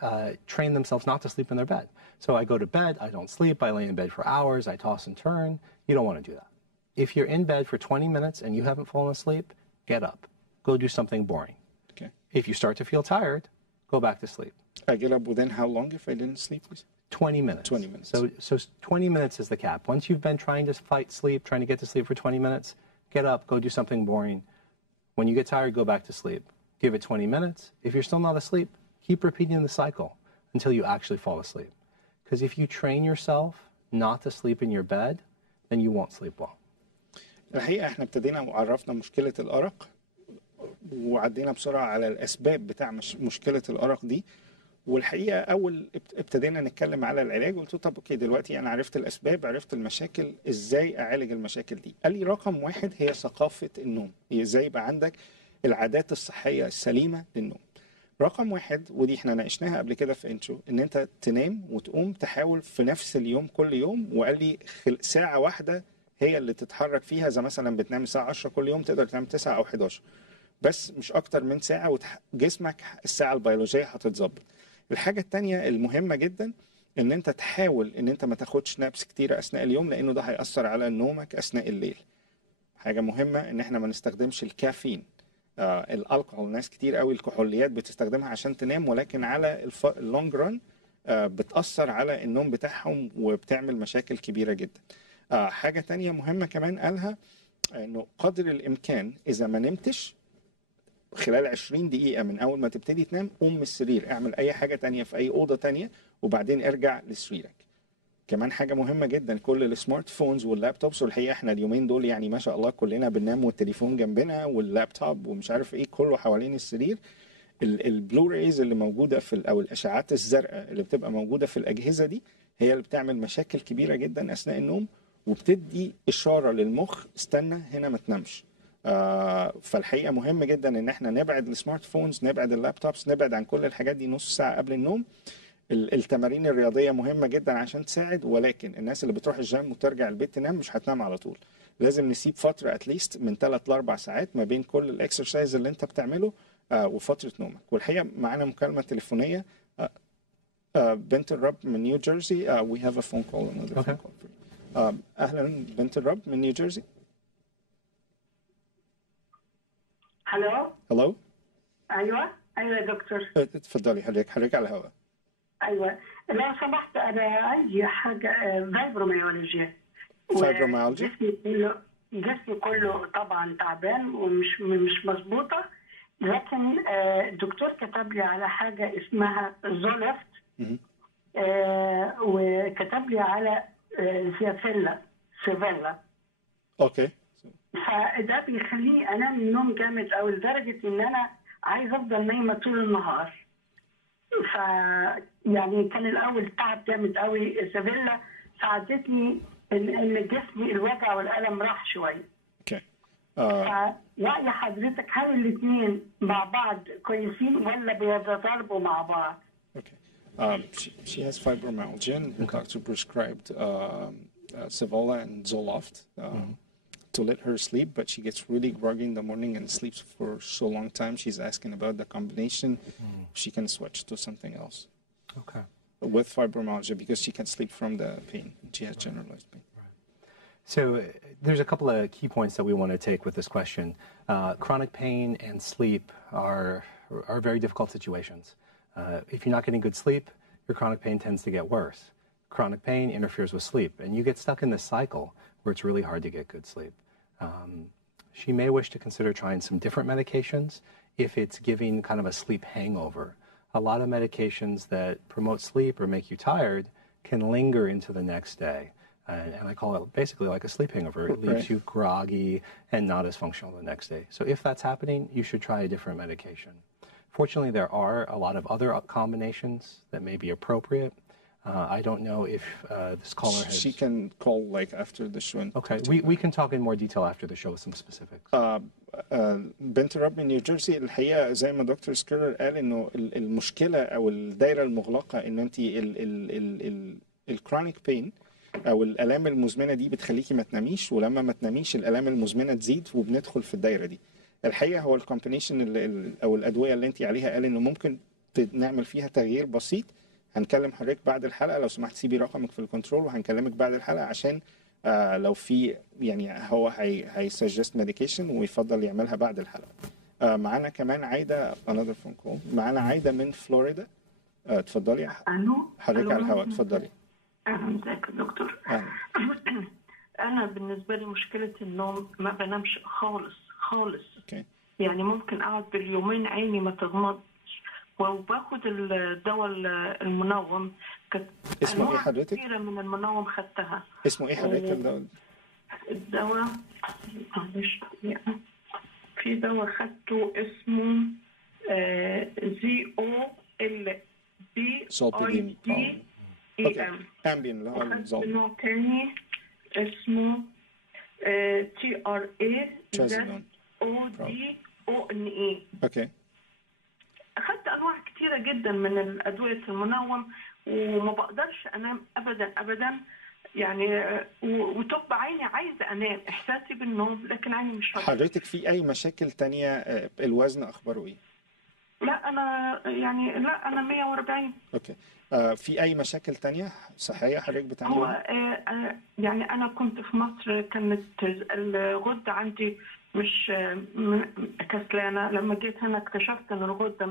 train themselves not to sleep in their bed. So I go to bed, I don't sleep, I lay in bed for hours, I toss and turn. You don't want to do that. If you're in bed for 20 minutes and you haven't fallen asleep, get up. Go do something boring. Okay. If you start to feel tired, go back to sleep. I get up within how long if I didn't sleep? 20 minutes. 20 minutes. So 20 minutes is the cap. Once you've been trying to fight sleep, trying to get to sleep for 20 minutes, get up, go do something boring. When you get tired, go back to sleep. Give it 20 minutes. If you're still not asleep, keep repeating the cycle until you actually fall asleep. Because if you train yourself not to sleep in your bed, then you won't sleep well. الحقيقة احنا ابتدينا وعرفنا مشكلة الأرق وعدينا بسرعة على الأسباب بتاع مشكلة الأرق دي. والحقيقة أول ابتدينا نتكلم على العلاج قلت له طب أوكي دلوقتي أنا عرفت الأسباب عرفت المشاكل إزاي أعالج المشاكل دي. قال لي رقم واحد هي ثقافة النوم. هي إزاي يبقى عندك العادات الصحية السليمة للنوم. رقم واحد ودي احنا ناقشناها قبل كده في انترو ان انت تنام وتقوم تحاول في نفس اليوم كل يوم. وقال لي ساعة واحدة هي اللي تتحرك فيها. زي مثلا بتنام الساعة 10 كل يوم تقدر تنام 9 أو 11 بس مش أكتر من ساعة وجسمك الساعة البيولوجية هتتظبط. الحاجة التانية المهمة جدا ان انت تحاول ان انت ما تاخدش نابس كتيرة اثناء اليوم لانه ده هيأثر على نومك اثناء الليل. حاجة مهمة ان احنا ما نستخدمش الكافيين. الالكحول ناس كتير قوي الكحوليات بتستخدمها عشان تنام ولكن على اللونج ران بتأثر على النوم بتاعهم وبتعمل مشاكل كبيرة جدا. حاجة تانية مهمة كمان قالها انه قدر الامكان اذا ما نمتش خلال 20 دقيقة من أول ما تبتدي تنام قوم من السرير اعمل أي حاجة تانية في أي أوضة تانية وبعدين ارجع لسريرك. كمان حاجة مهمة جدا كل السمارت فونز واللابتوبس والحقيقة احنا اليومين دول يعني ما شاء الله كلنا بننام والتليفون جنبنا واللابتوب ومش عارف ايه كله حوالين السرير. البلو ريز اللي موجوده او الاشعاعات الزرقاء اللي بتبقى موجوده في الاجهزه دي هي اللي بتعمل مشاكل كبيره جدا اثناء النوم، وبتدي اشاره للمخ استنى هنا ما تنامش. فالحقيقه مهم جدا ان احنا نبعد السمارت فونز، نبعد اللابتوبس، نبعد عن كل الحاجات دي نص ساعه قبل النوم. التمارين الرياضيه مهمه جدا عشان تساعد، ولكن الناس اللي بتروح الجيم وترجع البيت تنام مش هتنام على طول. لازم نسيب فتره اتليست من 3 ل 4 ساعات ما بين كل الاكسرسايز اللي انت بتعمله وفتره نومك. والحقيقه معانا مكالمه تليفونيه. بنت الرب من نيو جيرسي. we have a phone call, another phone call for you. اهلا بنت الرب من نيو جيرسي. هلو. ايوه يا دكتور. اتفضلي حضرتك على الهواء. ايوه لو سمحت، انا عندي حاجه فايبروميالجيا. جسمي كله طبعا تعبان ومش مظبوطه، لكن الدكتور كتب لي على حاجه اسمها زولفت، وكتب لي على سيفيلا. اوكي. فده بيخليني انام النوم جامد قوي لدرجه ان انا عايز افضل نايمه طول النهار. ف يعني كان الاول تعب جامد قوي. سيفيلا ساعدتني ان جسمي الوجع والالم راح شويه. اوكي. رأي حضرتك هل الاثنين مع بعض كويسين ولا بيتضاربوا مع بعض؟ Okay. She has fibromyalgia and her doctor prescribed Civella and Zoloft to let her sleep, but she gets really groggy in the morning and sleeps for so long time. She's asking about the combination. She can switch to something else. Okay. With fibromyalgia because she can sleep from the pain. She has generalized pain. So there's a couple of key points that we want to take with this question. Chronic pain and sleep are very difficult situations. If you're not getting good sleep, your chronic pain tends to get worse. Chronic pain interferes with sleep, and you get stuck in this cycle where it's really hard to get good sleep. She may wish to consider trying some different medications if it's giving kind of a sleep hangover. A lot of medications that promote sleep or make you tired can linger into the next day. And I call it basically like a sleep hangover. It leaves you groggy and not as functional the next day. So if that's happening, you should try a different medication. Fortunately, there are a lot of other combinations that may be appropriate. I don't know if this caller has... She can call like after the show. Okay, we can talk in more detail after the show with some specifics. بنت رب من نيوجيرسي، الحقيقه زي ما دكتور سكرير قال انه المشكله او الدايره المغلقه ان انت الكرونيك بين او الالام المزمنه دي بتخليكي ما تناميش، ولما ما تناميش الالام المزمنه تزيد وبندخل في الدايره دي. الحقيقه هو الكومبينيشن او الادويه اللي انت عليها قال انه ممكن نعمل فيها تغيير بسيط. هنكلم حضرتك بعد الحلقه، لو سمحت سيبي رقمك في الكنترول وهنكلمك بعد الحلقه عشان لو في يعني هو هيسجست ميديكيشن ويفضل يعملها بعد الحلقه. معانا كمان عايده another phone call. معانا عايده من فلوريدا. اتفضلي حضرتك على الهواء. اتفضلي. اهلا ازيك يا دكتور. انا بالنسبه لي مشكله النوم ما بنامش خالص. اوكي. يعني ممكن اقعد باليومين عيني ما تغمضش، وباخد الدواء المنوم. اسمه ايه حضرتك؟ كثيره من المنوم خدتها. اسمه ايه حضرتك الدواء معلش في دواء خدته اسمه ZOLPIDEM امبين اللي هو النظام. نوع تاني اسمه TRAZODONE. اوكي. اخذت انواع كثيره جدا من الادويه المنوم وما بقدرش انام ابدا يعني، وتبقى عيني عايزه انام، احساسي بالنوم لكن عيني مش راضيه. حضرتك في اي مشاكل تانية؟ الوزن اخباره ايه؟ لا انا 140. اوكي. في اي مشاكل تانية صحيه حضرتك بتعملها؟ هو يعني انا كنت في مصر، كانت الغده عندي مش كسلانه. لما جيت هنا اكتشفت ان الغده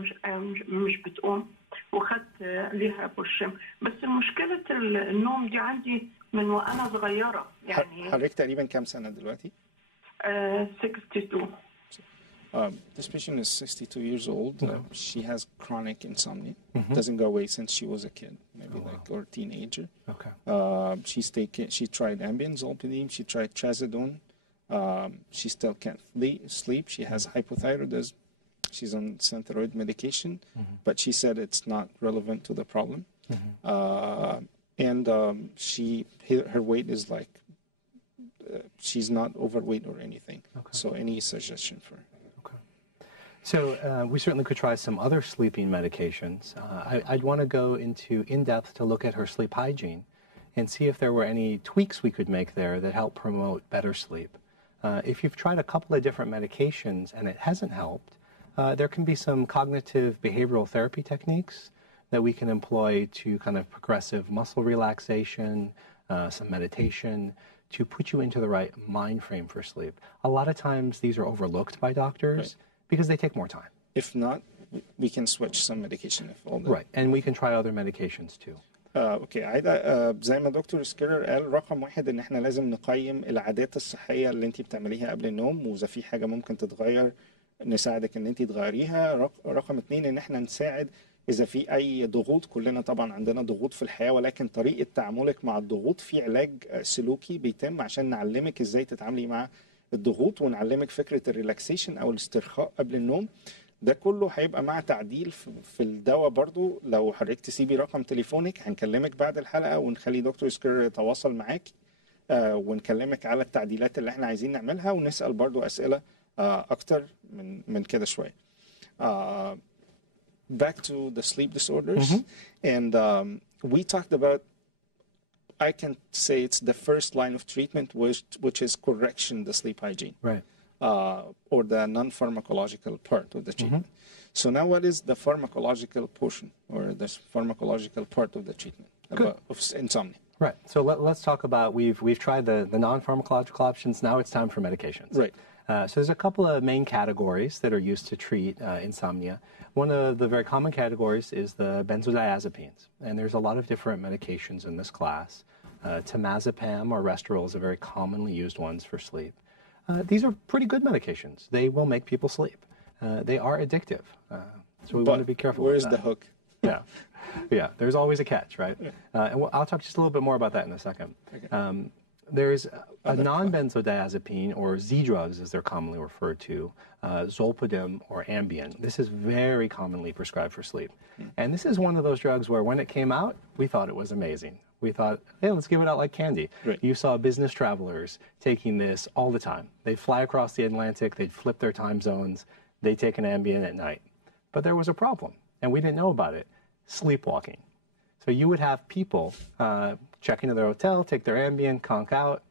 مش بتقوم، وخدت ليها برشام. بس مشكله النوم دي عندي من وانا صغيره. يعني حضرتك تقريبا كام سنه دلوقتي؟ 62. This patient is 62 years old. She has chronic insomnia. Doesn't go away since she was a kid, maybe or a teenager. Okay. She tried Ambien, Zolpidem. She tried Trazodone. She still can't sleep. She has hypothyroidism. she's on syntheroid medication, but she said it's not relevant to the problem. And her weight is like, she's not overweight or anything. So any suggestion for her? So we certainly could try some other sleeping medications. I'd want to go into in-depth to look at her sleep hygiene and see if there were any tweaks we could make there that help promote better sleep. If you've tried a couple of different medications and it hasn't helped, there can be some cognitive behavioral therapy techniques that we can employ to kind of progressive muscle relaxation, some meditation, to put you into the right mind frame for sleep. A lot of times these are overlooked by doctors because they take more time. If not, we can switch some medication. Right, and we can try other medications too. اوكي عايده زي ما دكتور سكيرر قال رقم واحد ان احنا لازم نقيم العادات الصحيه اللي انت بتعمليها قبل النوم واذا في حاجه ممكن تتغير نساعدك ان انت تغيريها. رقم اتنين ان احنا نساعد اذا في اي ضغوط. كلنا طبعا عندنا ضغوط في الحياه ولكن طريقه تعاملك مع الضغوط في علاج سلوكي بيتم عشان نعلمك ازاي تتعاملي مع الضغوط ونعلمك فكره الريلاكسيشن او الاسترخاء قبل النوم. ده كله هيبقى مع تعديل في الدواء برضو. لو حضرتك تسيبي رقم تليفونك هنكلمك بعد الحلقة ونخلي دكتور سكير يتواصل معاك ونكلمك على التعديلات اللي احنا عايزين نعملها ونسأل برضو أسئلة أكتر من كده شوية. Back to the sleep disorders. And we talked about, I can say it's the first line of treatment which is correction the sleep hygiene. Right. Or the non-pharmacological part of the treatment. So now what is the pharmacological portion or the pharmacological part of the treatment of insomnia? Right. So let's talk about, we've tried the non-pharmacological options. Now it's time for medications. Right. So there's a couple of main categories that are used to treat insomnia. One of the very common categories is the benzodiazepines. And there's a lot of different medications in this class. Temazepam or Restoril is a very commonly used ones for sleep. These are pretty good medications. They will make people sleep. They are addictive. So we want to be careful where's with that. The hook? Yeah, there's always a catch, right? And I'll talk just a little bit more about that in a second. Okay. There's a non-benzodiazepine, or Z drugs as they're commonly referred to, Zolpidem or Ambien. This is very commonly prescribed for sleep. And this is one of those drugs where when it came out, we thought it was amazing. We thought, hey, let's give it out like candy. Right. You saw business travelers taking this all the time. They'd fly across the Atlantic, they'd flip their time zones, they'd take an Ambien at night. But there was a problem, and we didn't know about it: sleepwalking. So you would have people check into their hotel, take their Ambien, conk out,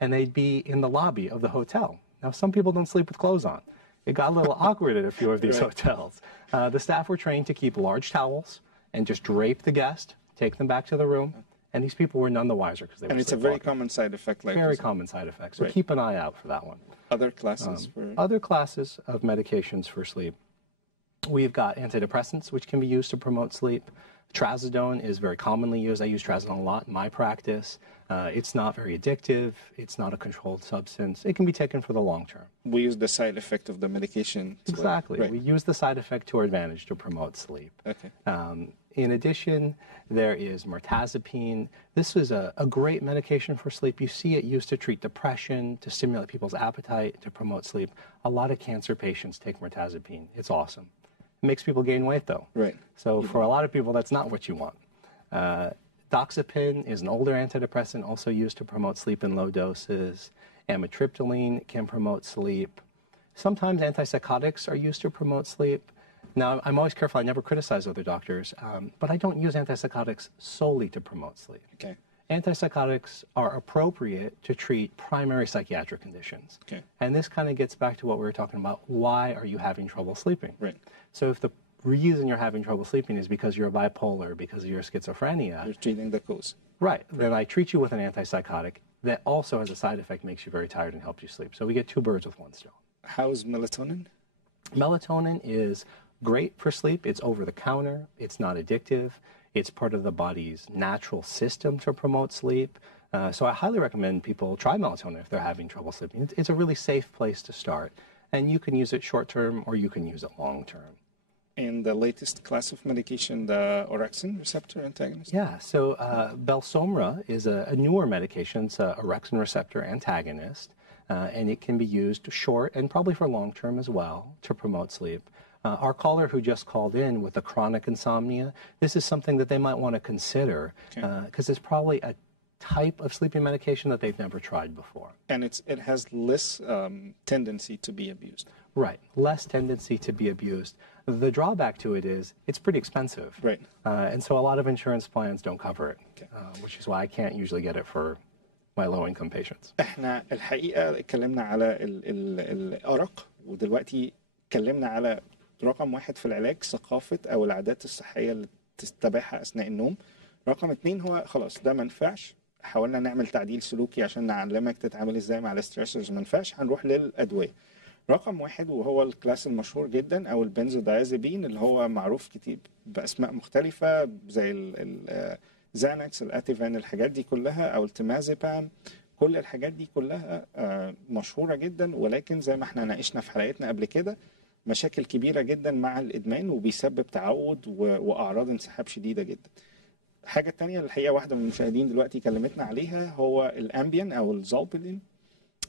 and they'd be in the lobby of the hotel. Now, some people don't sleep with clothes on. It got a little awkward at a few of these hotels. The staff were trained to keep large towels and just drape the guest, take them back to the room. And these people were none the wiser because they were And it's a very common side effect. Very common side effect. So keep an eye out for that one. Other classes? Other classes of medications for sleep. We've got antidepressants, which can be used to promote sleep. Trazodone is very commonly used. I use trazodone a lot in my practice. It's not very addictive. It's not a controlled substance. It can be taken for the long term. We use the side effect of the medication. Exactly. We use the side effect to our advantage to promote sleep. Okay. In addition, there is mirtazapine. This is a great medication for sleep. You see it used to treat depression, to stimulate people's appetite, to promote sleep. A lot of cancer patients take mirtazapine. It's awesome. It makes people gain weight, though. Right. So for a lot of people, that's not what you want. Doxepin is an older antidepressant, also used to promote sleep in low doses. Amitriptyline can promote sleep. Sometimes antipsychotics are used to promote sleep. Now, I'm always careful. I never criticize other doctors, but I don't use antipsychotics solely to promote sleep. Okay. Antipsychotics are appropriate to treat primary psychiatric conditions. Okay. And this kind of gets back to what we were talking about. Why are you having trouble sleeping? Right. So if the reason you're having trouble sleeping is because you're bipolar, because of your schizophrenia. You're treating the cause. Right. Then I treat you with an antipsychotic that also has a side effect, makes you very tired and helps you sleep. So we get two birds with one stone. How's melatonin? Melatonin is great for sleep. It's over the counter. It's not addictive. It's part of the body's natural system to promote sleep. So I highly recommend people try melatonin if they're having trouble sleeping. It's a really safe place to start. And you can use it short term or you can use it long term. And the latest class of medication, the orexin receptor antagonist? Yeah, so Belsomra is a newer medication. It's an orexin receptor antagonist. And it can be used short and probably for long term as well to promote sleep. Our caller who just called in with the chronic insomnia, this is something that they might want to consider because it's probably a type of sleeping medication that they've never tried before. And it has less tendency to be abused. Right, less tendency to be abused. The drawback to it is it's pretty expensive. Right. And so a lot of insurance plans don't cover it, which is why I can't usually get it for my low-income patients. احنا الحقيقة اتكلمنا على الأرق، ودلوقتي اتكلمنا على رقم 1 في العلاج ثقافة أو العادات الصحية اللي تتبعها أثناء النوم. رقم 2 هو خلاص ده ما نفعش، حاولنا نعمل تعديل سلوكي عشان نعلمك تتعامل ازاي مع الستريسرز، ما نفعش، هنروح للأدوية. رقم 1 وهو الكلاس المشهور جدا أو البنزودايازيبين اللي هو معروف كتير بأسماء مختلفة زي الزانكس، الأتيفان، الحاجات دي كلها، أو التمازيبام. كل الحاجات دي كلها مشهورة جدا، ولكن زي ما احنا ناقشنا في حلقتنا قبل كده مشاكل كبيرة جدا مع الإدمان وبيسبب تعود وأعراض انسحاب شديدة جدا. الحاجة التانية اللي هي واحدة من المشاهدين دلوقتي كلمتنا عليها هو الأمبيان أو الزولبيدين،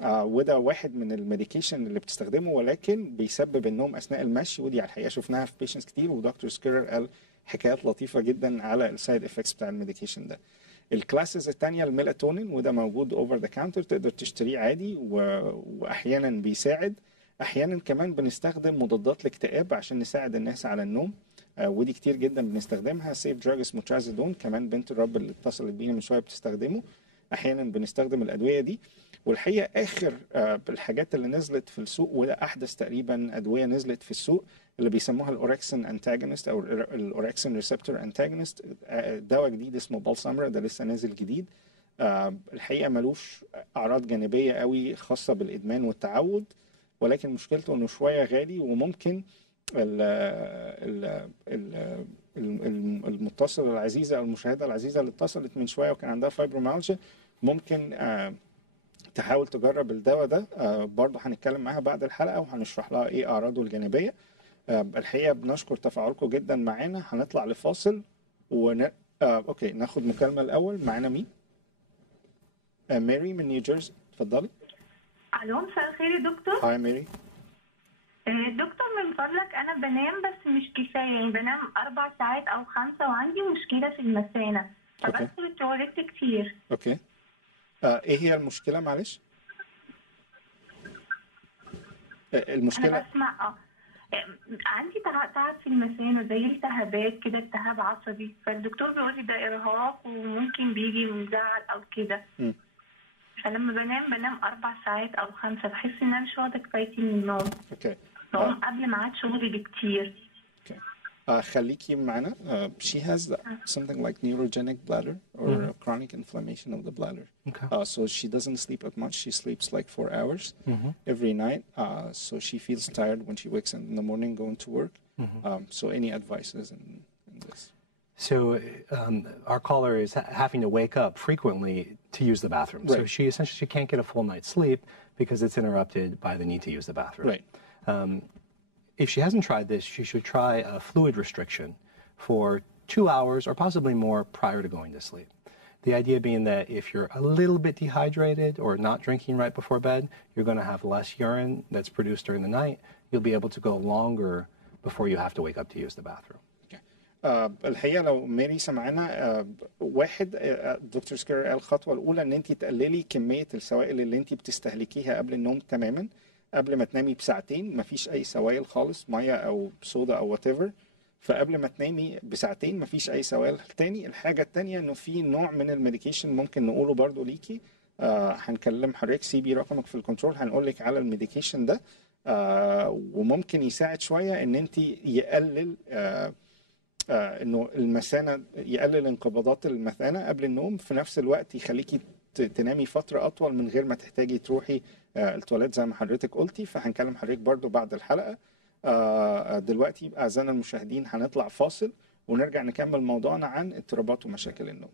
وده واحد من الميديكيشن اللي بتستخدمه ولكن بيسبب النوم أثناء المشي، ودي على الحقيقة شفناها في بيشنتس كتير، ودكتور سكيرر قال حكايات لطيفة جدا على السايد افكتس بتاع الميديكيشن ده. الكلاسز التانية الميلاتونين، وده موجود اوفر ذا كاونتر، تقدر تشتريه عادي واحيانا بيساعد. احيانا كمان بنستخدم مضادات الاكتئاب عشان نساعد الناس على النوم، ودي كتير جدا بنستخدمها. سيف دراج اسمه ترازيدون، كمان بنت الرب اللي اتصلت بينا من شويه بتستخدمه. احيانا بنستخدم الادويه دي. والحقيقه اخر الحاجات اللي نزلت في السوق، وده احدث تقريبا ادويه نزلت في السوق، اللي بيسموها الاوركسين انتاجونست او الاوركسين ريسبتور انتاجونست. دواء جديد اسمه بالسامرا، ده لسه نازل جديد. الحقيقه ملوش اعراض جانبيه قوي خاصه بالادمان والتعود، ولكن مشكلته انه شويه غالي، وممكن المتصله العزيزه او المشاهده العزيزه اللي اتصلت من شويه وكان عندها فايبروميالجيا ممكن تحاول تجرب الدواء ده. برضه هنتكلم معاها بعد الحلقه وهنشرح لها ايه اعراضه الجانبيه. الحقيقه بنشكر تفاعلكم جدا معانا. هنطلع لفاصل اوكي، ناخد مكالمه الاول. معانا مين؟ ماري من نيوجيرسي، اتفضلي. الو، مساء الخير يا دكتور. هاي ماري. دكتور من فضلك انا بنام بس مش كفايه، يعني بنام 4 ساعات او 5 وعندي مشكله في المثانه، فبدخل التواليت كتير. اوكي. ايه هي المشكله معلش؟ المشكله انا بسمع عندي تعب في المثانه زي التهابات كده، التهاب عصبي، فالدكتور بيقول لي ده ارهاق وممكن بيجي من زعل او كده. فلما بنام 4 ساعات او 5 بحس ان انا مش واخده كفايتي من النوم. اوكي. بقوم قبل ميعاد شغلي بكتير. اوكي. خليكي معنا. She has something like neurogenic bladder or chronic inflammation of the bladder. Okay. So she doesn't sleep as much. She sleeps like 4 hours every night. So she feels tired when she wakes in the morning going to work. So any advices in this? So our caller is having to wake up frequently to use the bathroom. Right. So she essentially can't get a full night's sleep because it's interrupted by the need to use the bathroom. Right. If she hasn't tried this, she should try a fluid restriction for 2 hours or possibly more prior to going to sleep. The idea being that if you're a little bit dehydrated or not drinking right before bed, you're going to have less urine that's produced during the night. You'll be able to go longer before you have to wake up to use the bathroom. الحقيقه لو ماري سمعنا، واحد دكتور سكيرر قال الخطوه الاولى ان انت تقللي كميه السوائل اللي انت بتستهلكيها قبل النوم تماما. قبل ما تنامي بساعتين مفيش اي سوائل خالص، ميه او صودا او وات ايفر. فقبل ما تنامي بساعتين مفيش اي سوائل تاني. الحاجه التانيه انه في نوع من الميديكيشن ممكن نقوله برضو ليكي. هنكلم حضرتك، سيبي رقمك في الكنترول، هنقول لك على الميديكيشن ده. وممكن يساعد شويه ان انت يقلل انه المثانه، يقلل انقباضات المثانه قبل النوم، في نفس الوقت يخليكي تنامي فتره اطول من غير ما تحتاجي تروحي التواليت زي ما حضرتك قلتي. فهنكلم حضرتك برضو بعد الحلقه. دلوقتي اعزائنا المشاهدين هنطلع فاصل ونرجع نكمل موضوعنا عن اضطرابات ومشاكل النوم.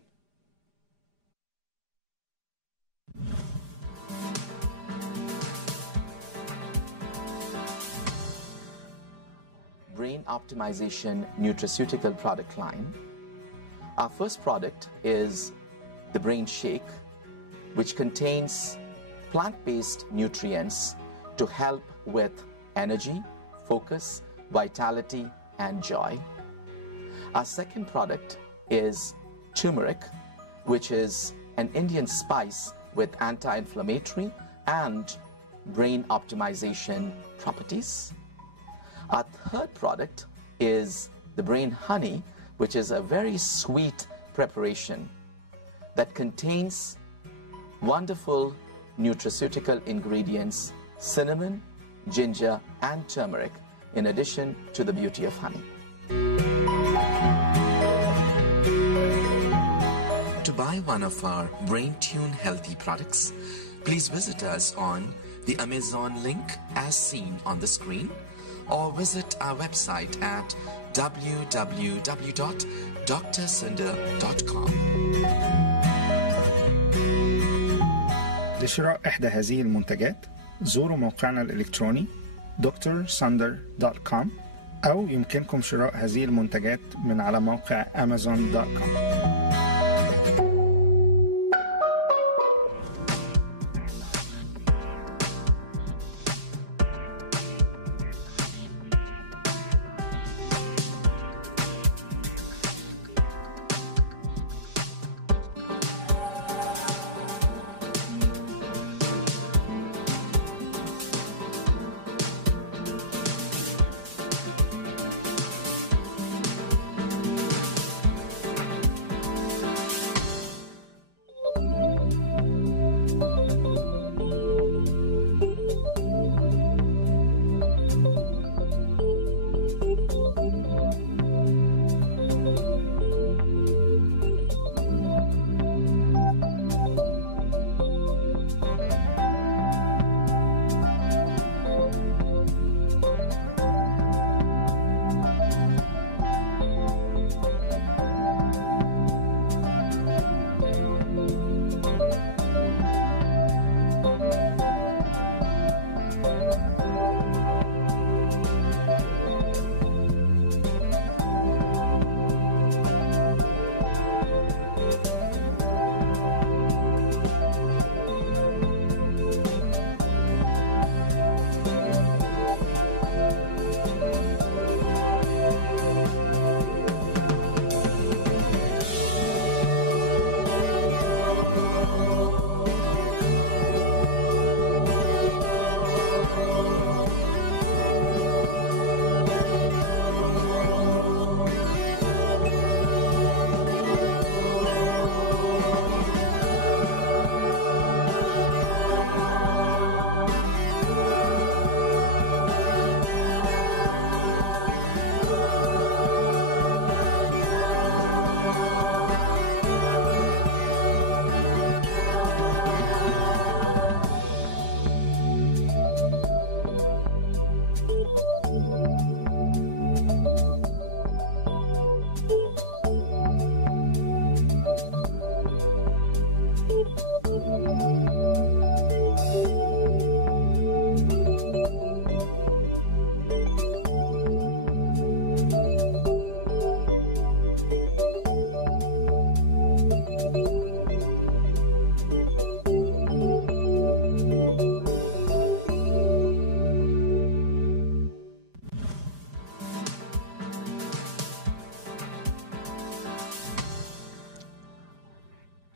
Brain Optimization Nutraceutical product line. Our first product is the Brain Shake, which contains plant-based nutrients to help with energy, focus, vitality, and joy. Our second product is turmeric, which is an Indian spice with anti-inflammatory and brain optimization properties. Our third product is the brain honey, which is a very sweet preparation that contains wonderful nutraceutical ingredients, cinnamon, ginger, and turmeric, in addition to the beauty of honey. To buy one of our Brain Tune healthy products, please visit us on the Amazon link as seen on the screen, or visit our website at www.drsunder.com. لشراء إحدى هذه المنتجات زوروا موقعنا الإلكتروني drsunder.com، أو يمكنكم شراء هذه المنتجات من على موقع amazon.com.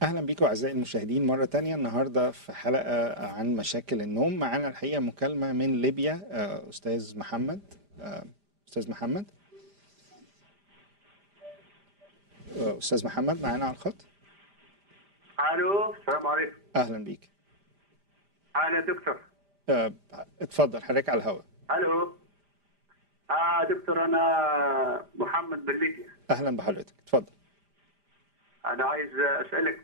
أهلا بكم أعزائي المشاهدين مرة تانية. النهاردة في حلقة عن مشاكل النوم. معنا الحقيقة مكالمة من ليبيا. أستاذ محمد. أستاذ محمد معنا على الخط. ألو، السلام عليكم. أهلا بيك. أنا دكتور. اتفضل حضرتك على الهواء. ألو. دكتور، أنا محمد من ليبيا. أهلا بحضرتك، اتفضل. أنا عايز أسألك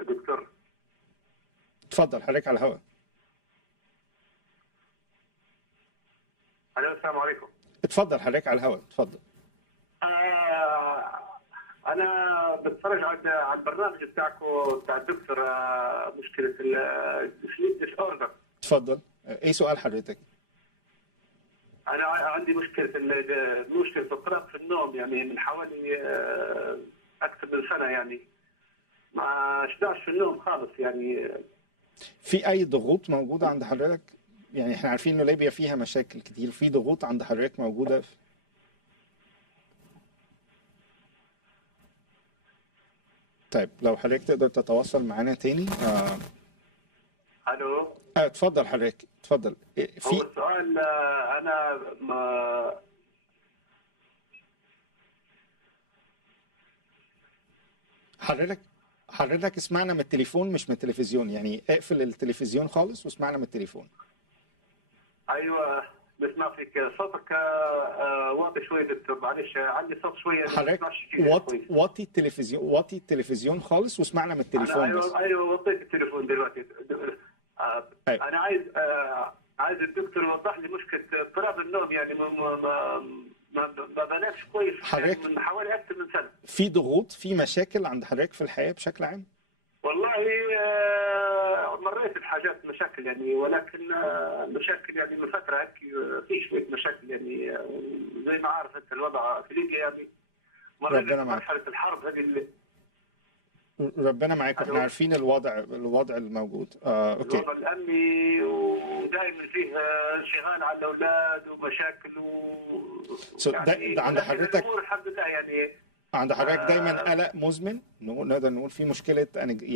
دكتور. اتفضل حضرتك على الهواء. ألو، السلام عليكم. اتفضل حضرتك على الهواء، اتفضل. أنا بتفرج على البرنامج بتاعكم بتاع الدكتور، مشكلة السليب ديس أوردر. اتفضل، إيه سؤال حضرتك؟ أنا عندي مشكلة اضطراب في النوم، يعني من حوالي أكثر من سنة، يعني ما اشبعش في النوم خالص. يعني في أي ضغوط موجودة عند حضرتك؟ يعني احنا عارفين إنه ليبيا فيها مشاكل كتير، في ضغوط عند حضرتك موجودة؟ طيب لو حضرتك تقدر تتواصل معانا تاني. الو. اتفضل حضرتك، اتفضل. هو السؤال انا حضرتك اسمعنا من التليفون مش من التلفزيون، يعني اقفل التلفزيون خالص واسمعنا من التليفون. ايوه بسمع فيك، صوتك واطي شوي دكتور، معلش عندي صوت شويه ما بسمعش فيه. وطي التلفزيون خالص واسمعنا من التليفون. ايوه وطيت التليفون دلوقتي. أيوة. انا عايز الدكتور يوضح لي مشكله اضطراب النوم، يعني ما بنامش كويس يعني من حوالي اكثر من سنه. في ضغوط، في مشاكل عند حضرتك في الحياه بشكل عام؟ والله مريت بحاجات مشاكل يعني، ولكن مشاكل يعني من فتره هيك في شويه مشاكل يعني، زي ما عارف انت الوضع في ليبيا يعني، مريت بمرحله الحرب هذه ربنا معاك. احنا عارفين الوضع الموجود. اوكي. الوضع الامني، ودائما فيه انشغال على الاولاد ومشاكل يعني عند حضرتك الحمد لله يعني. عند حضرتك دايما قلق مزمن، نقدر نقول في مشكله يعني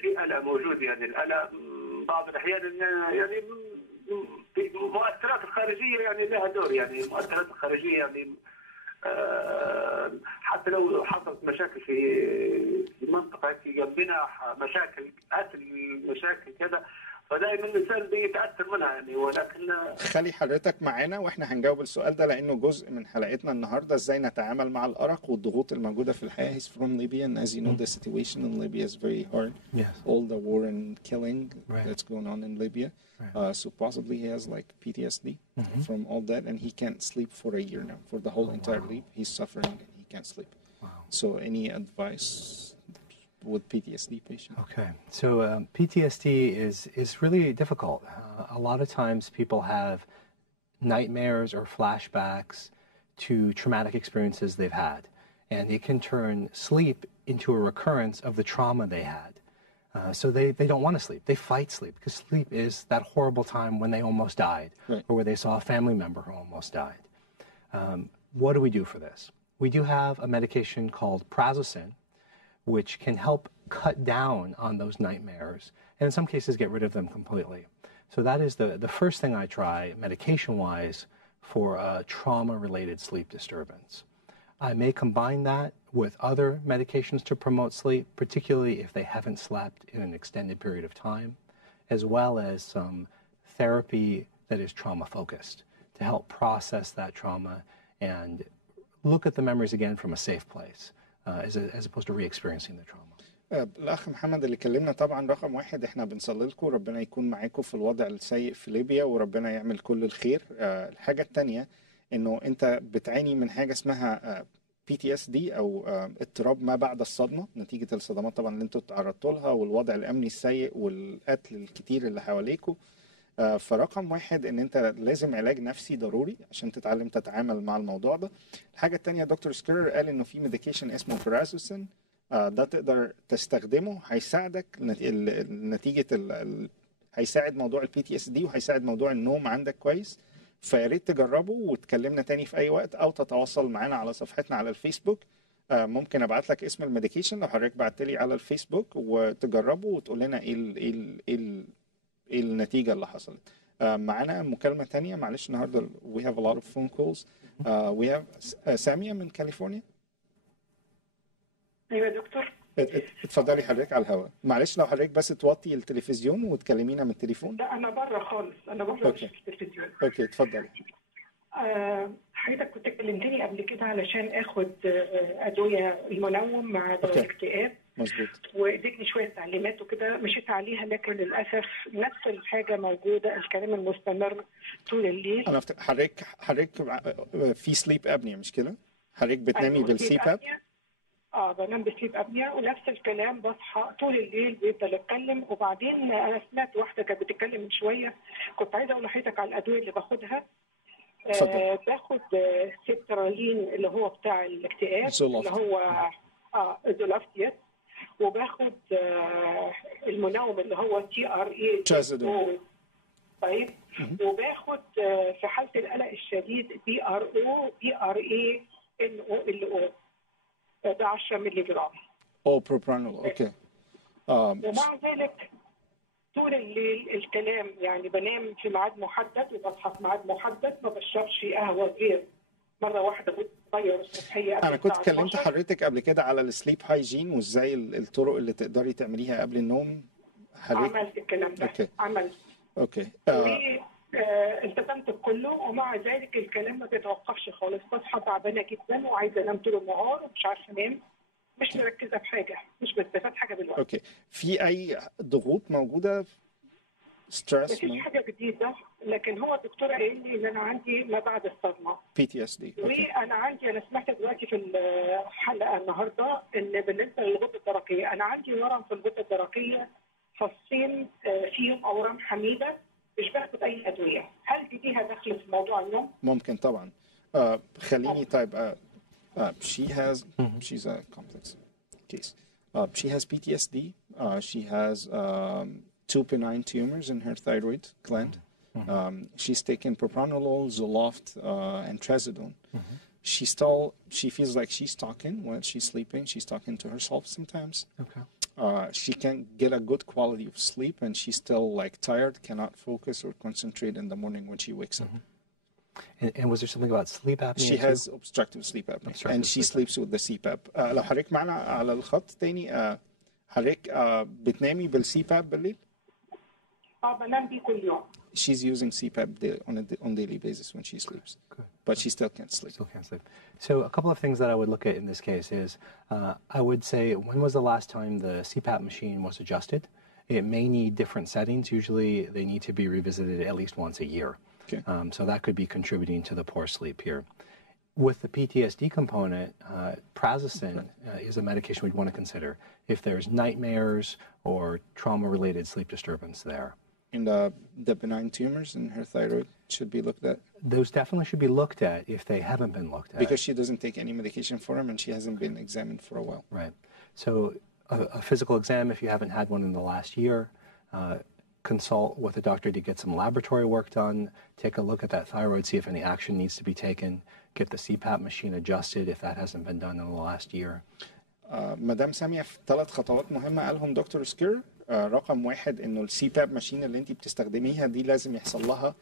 في قلق موجود يعني. القلق بعض الاحيان يعني في المؤثرات الخارجيه يعني لها دور، يعني المؤثرات الخارجيه يعني حتى لو حصلت مشاكل في منطقه جنبنا، مشاكل قتل، مشاكل كذا، فدائما الانسان بيتاثر منها يعني. ولكن خلي حضرتك معانا واحنا هنجاوب السؤال ده، لانه جزء من حلقتنا النهارده، ازاي نتعامل مع الارق والضغوط الموجوده في الحياه. He's from Libya and as you know the situation in Libya is very hard. Yes. All the war and killing that's going on in Libya. So possibly he has like PTSD from all that, and he can't sleep for a year now. For the whole entire leap, he's suffering and he can't sleep. So any advice with PTSD patients? Okay, so PTSD is really difficult. A lot of times people have nightmares or flashbacks to traumatic experiences they've had, and it can turn sleep into a recurrence of the trauma they had. So they don't want to sleep. They fight sleep because sleep is that horrible time when they almost died, or where they saw a family member who almost died. What do we do for this? We do have a medication called prazosin, which can help cut down on those nightmares, and in some cases get rid of them completely. So that is the first thing I try medication-wise for a trauma-related sleep disturbance. I may combine that with other medications to promote sleep, particularly if they haven't slept in an extended period of time, as well as some therapy that is trauma-focused to help process that trauma and look at the memories again from a safe place, as opposed to re-experiencing the trauma. الأخ محمد اللي كلمنا، طبعا رقم واحد احنا بنصلي لكم ربنا يكون معاكم في الوضع السيء في ليبيا وربنا يعمل كل الخير. الحاجة التانية انه انت بتعاني من حاجة اسمها PTSD او اضطراب ما بعد الصدمة، نتيجة الصدمات طبعا اللي انتوا تعرضتوا لها والوضع الامني السيء والقتل الكتير اللي حواليكوا. فرقم واحد ان انت لازم علاج نفسي ضروري عشان تتعلم تتعامل مع الموضوع ده. الحاجة التانية دكتور سكرير قال انه في ميديكيشن اسمه برازوسين، ده تقدر تستخدمه، هيساعدك نتيجة هيساعد موضوع PTSD وهيساعد موضوع النوم عندك كويس. فيا ريت تجربه وتكلمنا تاني في اي وقت او تتواصل معنا على صفحتنا على الفيسبوك. ممكن ابعت لك اسم الميديكيشن لو حضرتك بعت لي على الفيسبوك وتجربه وتقول لنا ايه النتيجة اللي حصلت. معانا مكالمة تانية، معلش النهارده we have a lot of phone calls. We have سامية من كاليفورنيا. ايوه يا دكتور. اتفضلي حضرتك على الهواء. معلش لو حضرتك بس توطي التلفزيون وتكلمينا من التليفون. لا انا بره خالص، انا بره مش في التلفزيون. اوكي اتفضلي. حضرتك كنت كلمتني قبل كده علشان اخد ادويه المنوم مع دواء الاكتئاب. مظبوط. واديتني شويه تعليمات وكده مشيت عليها، لكن للاسف نفس الحاجه موجوده، الكلام المستمر طول الليل. انا حضرتك في سليب ابنيا مش كده؟ حضرتك بتنامي بالسليب اب؟ بنام بسليب ابنيا ونفس الكلام، بصحى طول الليل بيفضل اتكلم. وبعدين انا سمعت واحده كانت بتتكلم من شويه، كنت عايزه اقول لحضرتك على الادويه اللي باخدها. باخد سيبترالين اللي هو بتاع الاكتئاب اللي هو زولافتيس، وباخد المنوم اللي هو TRA. طيب وباخد في حاله القلق الشديد BRANOLO، ده 10 مللي جرام. بروبرانول اوكي. ومع ذلك طول الليل الكلام، يعني بنام في ميعاد محدد وبصحى في ميعاد محدد، ما بشربش قهوه غير مره واحده بتغير الصبحيه. انا كنت كلمت حضرتك قبل كده على السليب هايجين وازاي الطرق اللي تقدري تعمليها قبل النوم. عملت الكلام ده. اوكي عملت اوكي. التزمت بكله، ومع ذلك الكلام ما بيتوقفش خالص. بصحى تعبانه جدا وعايزه انام طول النهار ومش عارفه انام، مش مركزه في حاجه، مش بستفاد حاجه بالوقت. اوكي. في اي ضغوط موجوده؟ ستريس؟ مفيش حاجه جديده، لكن هو الدكتور قايل لي ان انا عندي ما بعد الصدمه PTSD. انا سمعت دلوقتي في الحلقه النهارده ان بالنسبه للغده الدرقيه انا عندي ورم في الغده الدرقيه، فصين فيهم اورام حميده، مش باخد اي ادويه. هل دي ليها دخل في موضوع النوم؟ ممكن طبعا. خليني طيب. she's a complex case. She has PTSD. She has 2 benign tumors in her thyroid gland. She's taken propranolol, Zoloft, and trazodone. She feels like she's talking when she's sleeping. She's talking to herself sometimes. Okay. She can't get a good quality of sleep, and she's still like tired, cannot focus or concentrate in the morning when she wakes up. And was there something about sleep apnea? She has obstructive sleep apnea, and she sleeps with the CPAP. لو حضرتك معنا على الخط تاني، حضرتك بتنامي بالCPAP بالليل؟ بنام بيه كل يوم. She's using CPAP on daily basis when she sleeps. Good. But she still can't sleep. Still can't sleep. So a couple of things that I would look at in this case is, I would say, when was the last time the CPAP machine was adjusted? It may need different settings. Usually they need to be revisited at least once a year. Okay. So that could be contributing to the poor sleep here. With the PTSD component, prazosin is a medication we'd want to consider if there's nightmares or trauma-related sleep disturbance there. And the benign tumors in her thyroid should be looked at? Those definitely should be looked at if they haven't been looked at. Because she doesn't take any medication for them and she hasn't been examined for a while. Right. So a physical exam, if you haven't had one in the last year, consult with a doctor to get some laboratory work done, take a look at that thyroid, see if any action needs to be taken, get the CPAP machine adjusted if that hasn't been done in the last year. مدام سامية، في 3 خطوات مهمة قالهم دكتور سكير. رقم 1 انه الCPAP ماشين اللي انت بتستخدميها دي لازم يحصل لها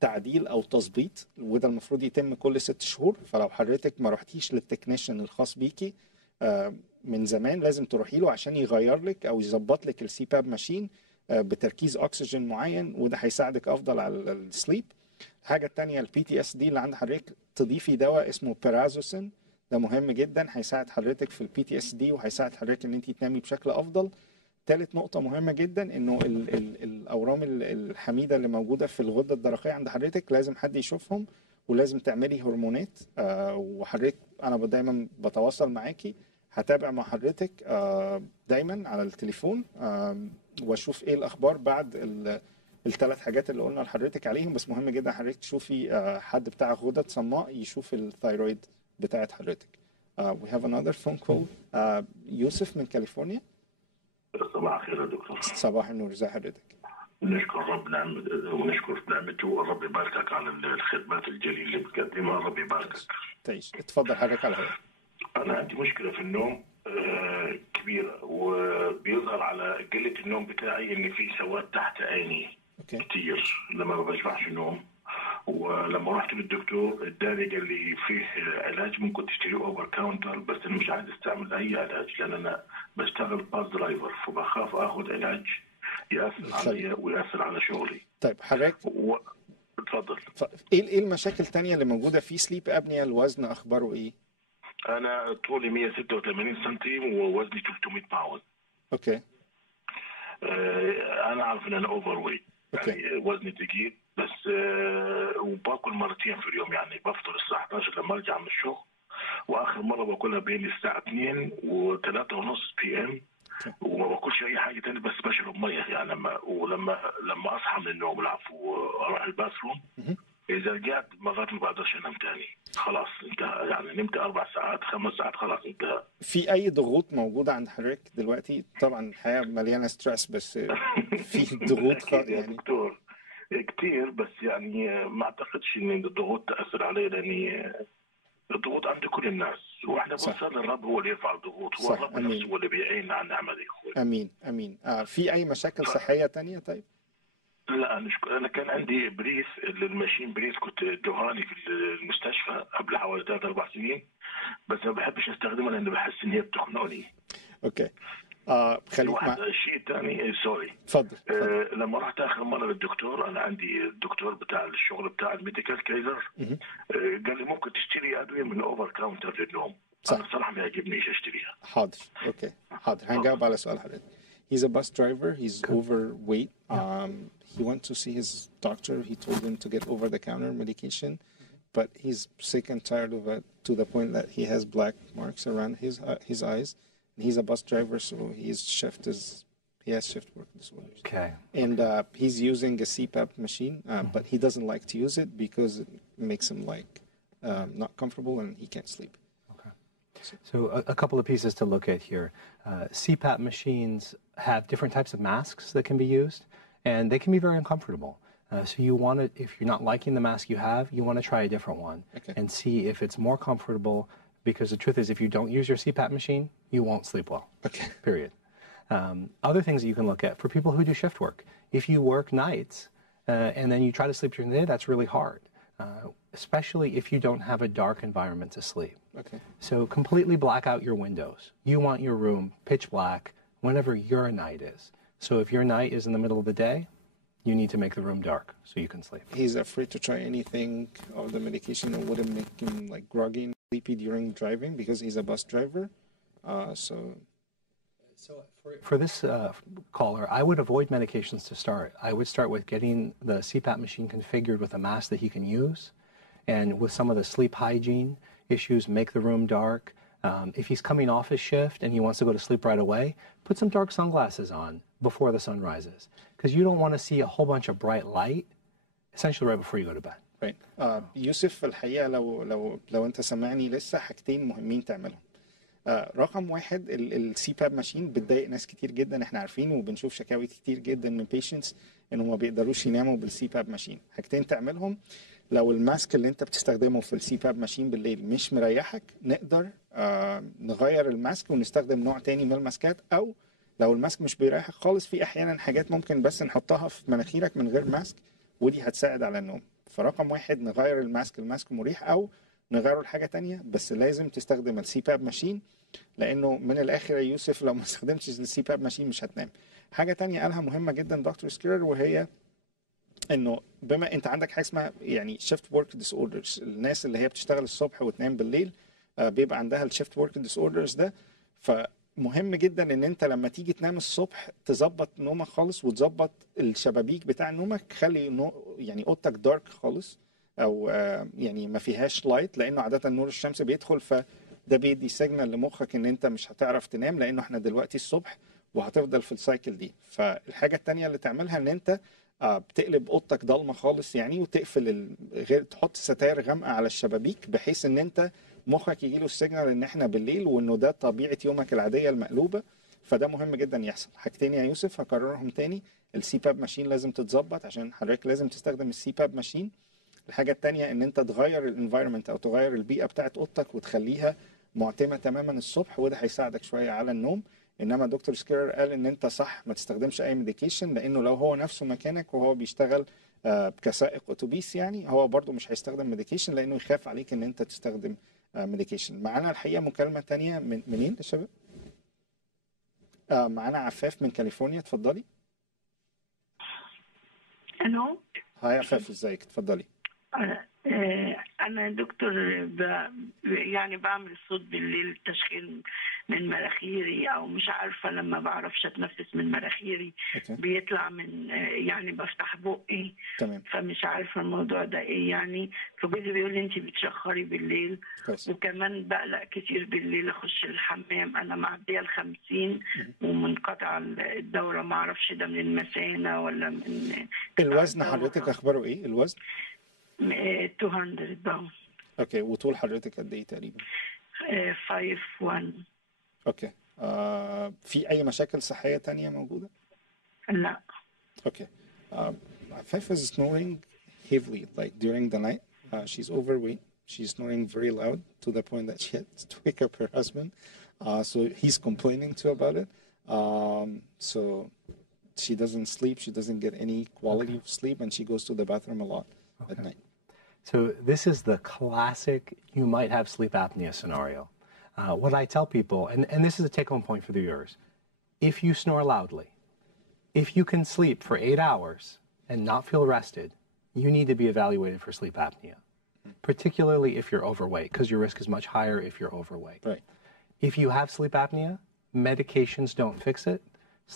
تعديل او تظبيط، وده المفروض يتم كل 6 شهور. فلو حضرتك ما رحتيش للتكنيشن الخاص بيكي من زمان، لازم تروحي له عشان يغير لك او يظبط لك الCPAP ماشين بتركيز اكسجين معين، وده هيساعدك افضل على السليب. الحاجه الثانيه الPTSD اللي عند حضرتك تضيفي دواء اسمه بارازوسين، ده مهم جدا، هيساعد حضرتك في الPTSD وهيساعد حضرتك ان انت تنامي بشكل افضل. ثالث نقطه مهمه جدا انه الاورام الحميده اللي موجوده في الغده الدرقيه عند حضرتك لازم حد يشوفهم، ولازم تعملي هرمونات. وحضرتك انا دايما بتواصل معاكي، هتابع مع حضرتك دايما على التليفون واشوف ايه الاخبار بعد ال3 حاجات اللي قلنا لحضرتك عليهم. بس مهم جدا حضرتك تشوفي حد بتاع غدد صماء يشوف الثايرويد بتاعت حضرتك. We have another phone call. يوسف من كاليفورنيا. صباح الخير يا دكتور. صباح النور، ازي حضرتك؟ نشكر رب ونشكر نعمته، ورب يباركك على الخدمات الجليله اللي بتقدمها، رب يباركك. تعيش. اتفضل حضرتك على هذا. انا عندي مشكله في النوم كبيره، وبيظهر على قله النوم بتاعي ان في سواد تحت عيني كتير لما ما بشبعش نوم. ولما رحت للدكتور اداني قال لي فيه علاج ممكن تشتريه اوفر كاونتر، بس انا مش عايز استعمل اي علاج لان انا بشتغل باص درايفر، فبخاف اخذ علاج ياثر علي وياثر على شغلي. طيب حضرتك اتفضل. ايه المشاكل الثانيه اللي موجوده في سليب ابنيا؟ الوزن اخباره ايه؟ انا طولي 186 سم ووزني 300 باوند. اوكي. انا عارف ان انا اوفر ويت، يعني وزني ثقيل، بس وباكل مرتين في اليوم، يعني بفطر الساعه 11 لما ارجع من الشغل، واخر مره باكلها بين الساعه 2 و3:30 PM، وما باكلش اي حاجه ثانيه بس بشرب ميه. يعني لما اصحى من النوم العفو واروح الباثروم، اذا رجعت مرات ما بقدرش انام ثاني، خلاص انتهى. يعني نمت 4 ساعات 5 ساعات خلاص انتهى. في اي ضغوط موجوده عند حضرتك دلوقتي؟ طبعا الحياه مليانه ستريس، بس في ضغوط يعني دكتور كتير، بس يعني ما اعتقدش ان الضغوط تاثر علي، لاني الضغوط عند كل الناس، واحنا بنصلي الرب هو اللي يرفع الضغوط، هو الرب نفسه هو اللي بيعيننا على النعمه دي. امين امين. في اي مشاكل صحيه تانية طيب؟ لا انا كان عندي بريث، الماشين بريث، كنت جوهاني في المستشفى قبل حوالي 3-4 سنين، بس ما بحبش استخدمها لان بحس ان هي بتخنقني. اوكي. خليك واحد شيء ثاني، سوري. اتفضل. لما رحت اخر مره للدكتور، انا عندي الدكتور بتاع الشغل بتاع الميديكال كايزر، قال لي ممكن تشتري ادويه من الاوفر كاونتر للنوم. انا بصراحه ما يعجبنيش اشتريها. حاضر. اوكي حاضر، هنجاوب على سؤال حضرتك. He's a bus driver. He's overweight. He went to see his doctor. He told him to get over-the-counter medication, but he's sick and tired of it to the point that he has black marks around his eyes. And he's a bus driver, so he has shift work disorders. Okay. And he's using a CPAP machine, but he doesn't like to use it because it makes him not comfortable and he can't sleep. So a couple of pieces to look at here. CPAP machines have different types of masks that can be used, and they can be very uncomfortable. So you want to, if you're not liking the mask you have, you want to try a different one and see if it's more comfortable, because the truth is if you don't use your CPAP machine, you won't sleep well, period. Other things that you can look at for people who do shift work. If you work nights and then you try to sleep during the day, that's really hard. Especially if you don't have a dark environment to sleep. Okay. So completely black out your windows. You want your room pitch black whenever your night is. So if your night is in the middle of the day, you need to make the room dark so you can sleep. He's afraid to try anything of the medication that wouldn't make him groggy and sleepy during driving because he's a bus driver. So for this caller, I would avoid medications to start. I would start with getting the CPAP machine configured with a mask that he can use, and with some of the sleep hygiene issues, make the room dark. If he's coming off his shift and he wants to go to sleep right away, put some dark sunglasses on before the sun rises, because you don't want to see a whole bunch of bright light, essentially right before you go to bed. Right. يوسف، الحقيقة لو أنت سمعني لسه حاجتين مهمين تعملهم. رقم واحد، السي باب ماشين بتضايق ناس كتير جدا، احنا عارفين وبنشوف شكاوي كتير جدا من patients انه ما بيقدروش يناموا بالسي باب ماشين. حاجتين تعملهم: لو الماسك اللي انت بتستخدمه في السي باب ماشين بالليل مش مريحك، نقدر نغير الماسك ونستخدم نوع تاني من الماسكات، او لو الماسك مش بيريحك خالص، في احيانا حاجات ممكن بس نحطها في مناخيرك من غير ماسك ودي هتساعد على النوم. فرقم واحد نغير الماسك مريح، او نغيره لحاجه تانية، بس لازم تستخدم السي باب ماشين، لانه من الاخر يا يوسف لو ما استخدمتش السي باب ماشين مش هتنام. حاجه تانية قالها مهمه جدا دكتور سكرير، وهي انه بما انت عندك حاجه اسمها يعني شيفت ورك ديس اوردرز، الناس اللي هي بتشتغل الصبح وتنام بالليل بيبقى عندها الشيفت ورك ديس اوردرز ده. فمهم جدا ان انت لما تيجي تنام الصبح تظبط نومك خالص وتظبط الشبابيك بتاع نومك، خلي يعني اوضتك دارك خالص، او يعني ما فيهاش لايت، لانه عاده نور الشمس بيدخل، فده بيدي سيجنال لمخك ان انت مش هتعرف تنام، لانه احنا دلوقتي الصبح وهتفضل في السايكل دي. فالحاجه الثانيه اللي تعملها ان انت بتقلب اوضتك ضلمه خالص يعني، وتقفل تحط ستاير غامقه على الشبابيك، بحيث ان انت مخك يجيله السيجنال ان احنا بالليل، وانه ده طبيعه يومك العاديه المقلوبه. فده مهم جدا يحصل. حاجتين يا يوسف هكررهم تاني: السي باب ماشين لازم تتظبط عشان حضرتك لازم تستخدم السي باب ماشين. الحاجه الثانيه ان انت تغير الانفايرمنت او تغير البيئه بتاعت اوضتك وتخليها معتمه تماما الصبح، وده هيساعدك شويه على النوم. انما دكتور سكيرر قال ان انت صح ما تستخدمش اي ميديكيشن، لانه لو هو نفسه مكانك وهو بيشتغل كسائق اتوبيس يعني، هو برضو مش هيستخدم ميديكيشن لانه يخاف عليك ان انت تستخدم ميديكيشن. معانا الحقيقه مكالمه تانية منين يا شباب؟ معانا عفاف من كاليفورنيا، اتفضلي. الو. هاي عفاف، ازيك؟ اتفضلي. انا دكتور يعني بعمل صوت بالليل، تشخين من مناخيري، او مش عارفه لما بعرفش اتنفس من مناخيري بيطلع من يعني بفتح بقي. تمام. فمش عارفه الموضوع ده ايه يعني. فجوزي بيقول لي انت بتشخري بالليل. وكمان بقلق كتير بالليل اخش الحمام. انا معديه ال50 ومنقطع الدوره، ما اعرفش ده من المثانه ولا من الوزن. حضرتك اخباره ايه الوزن؟ 200 باوند. اوكي. وطول حضرتك قد ايه تقريبا؟ 5'1". اوكي. في اي مشاكل صحيه تانية موجوده؟ لا. اوكي. Five is snoring heavily like during the night. She's overweight. She's snoring very loud to the point that she had to wake up her husband. So he's complaining too about it. So she doesn't sleep. She doesn't get any quality of sleep, and she goes to the bathroom a lot at night. So this is the classic you might have sleep apnea scenario. What I tell people, and this is a take-home point for the viewers, if you snore loudly, if you can sleep for 8 hours and not feel rested, you need to be evaluated for sleep apnea, particularly if you're overweight, because your risk is much higher if you're overweight. Right. If you have sleep apnea, medications don't fix it.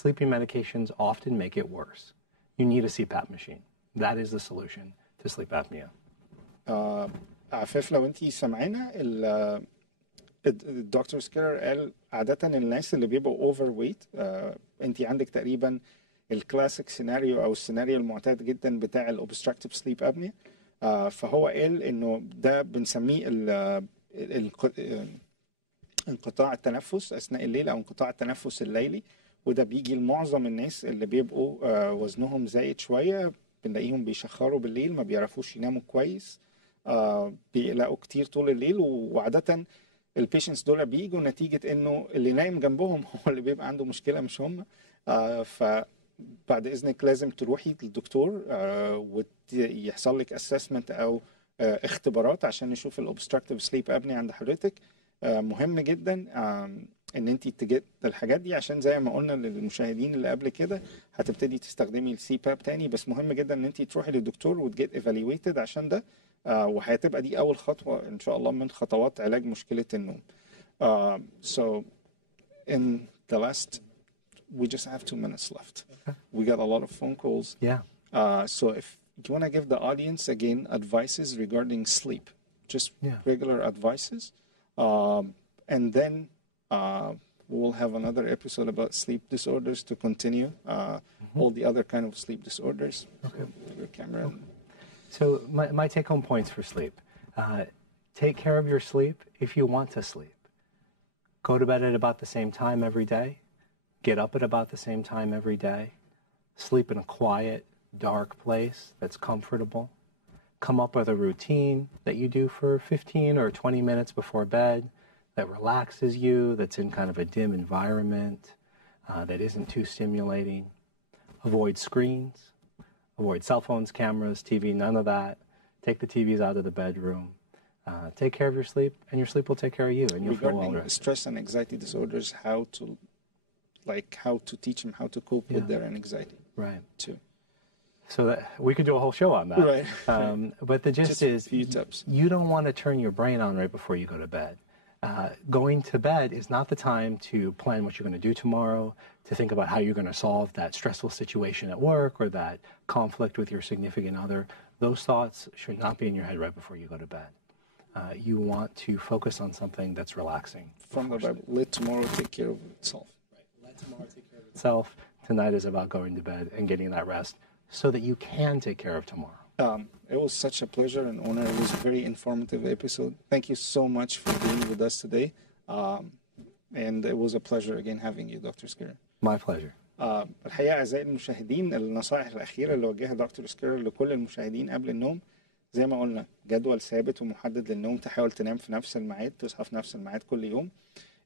Sleeping medications often make it worse. You need a CPAP machine. That is the solution to sleep apnea. عفاف لو انتي سمعينا الدكتور سكيرر قال عادة الناس اللي بيبقوا اوفر ويت انتي عندك تقريبا الكلاسيك سيناريو او السيناريو المعتاد جدا بتاع الاوبستراكتيف سليب ابنيا. فهو قال انه ده بنسميه انقطاع التنفس اثناء الليل او انقطاع التنفس الليلي، وده بيجي لمعظم الناس اللي بيبقوا وزنهم زايد شويه، بنلاقيهم بيشخروا بالليل، ما بيعرفوش يناموا كويس، بيقلقوا كتير طول الليل. وعاده البيشنتس دول بيجوا نتيجه انه اللي نايم جنبهم هو اللي بيبقى عنده مشكله مش هم. فبعد اذنك لازم تروحي للدكتور ويحصل لك اسسمنت او اختبارات عشان نشوف الاوبستراكتيف سليب ابني عند حضرتك. مهم جدا ان انت تجد الحاجات دي، عشان زي ما قلنا للمشاهدين اللي قبل كده هتبتدي تستخدمي السي باب تاني. بس مهم جدا ان انت تروحي للدكتور وتجيت ايفالويتد عشان ده، وهتبقى دي اول خطوه ان شاء الله من خطوات علاج مشكله النوم. So in the last, we just have 2 minutes left. We got a lot of phone calls. Yeah. So if you want to give the audience again advices regarding sleep, just regular advices, and then we'll have another episode about sleep disorders to continue all the other kind of sleep disorders. Okay. Your camera. Okay. So my take-home points for sleep: take care of your sleep if you want to sleep. Go to bed at about the same time every day. Get up at about the same time every day. Sleep in a quiet, dark place that's comfortable. Come up with a routine that you do for 15 or 20 minutes before bed that relaxes you, that's in kind of a dim environment, that isn't too stimulating. Avoid screens. Avoid cell phones, cameras, TV, none of that. Take the TVs out of the bedroom. Take care of your sleep, and your sleep will take care of you, and you'll feel well rested. Stress and anxiety disorders, how to teach them how to cope with their anxiety. Right. Too. So that we could do a whole show on that. Right. But the gist just is, a few tips. You don't want to turn your brain on right before you go to bed. Going to bed is not the time to plan what you're going to do tomorrow, to think about how you're going to solve that stressful situation at work or that conflict with your significant other. Those thoughts should not be in your head right before you go to bed. You want to focus on something that's relaxing. From the Bible, let tomorrow take care of itself. Right. Let tomorrow take care of itself. Tonight is about going to bed and getting that rest so that you can take care of tomorrow. It was such a pleasure and honor. It was a very informative episode. Thank you so much for being with us today. And it was a pleasure again having you, Dr. Schreur. My pleasure. الحقيقة أعزائي المشاهدين، النصائح الأخيرة اللي وجهها دكتور سكيرر لكل المشاهدين قبل النوم، زي ما قلنا جدول ثابت ومحدد للنوم، تحاول تنام في نفس الميعاد، تصحى في نفس الميعاد كل يوم،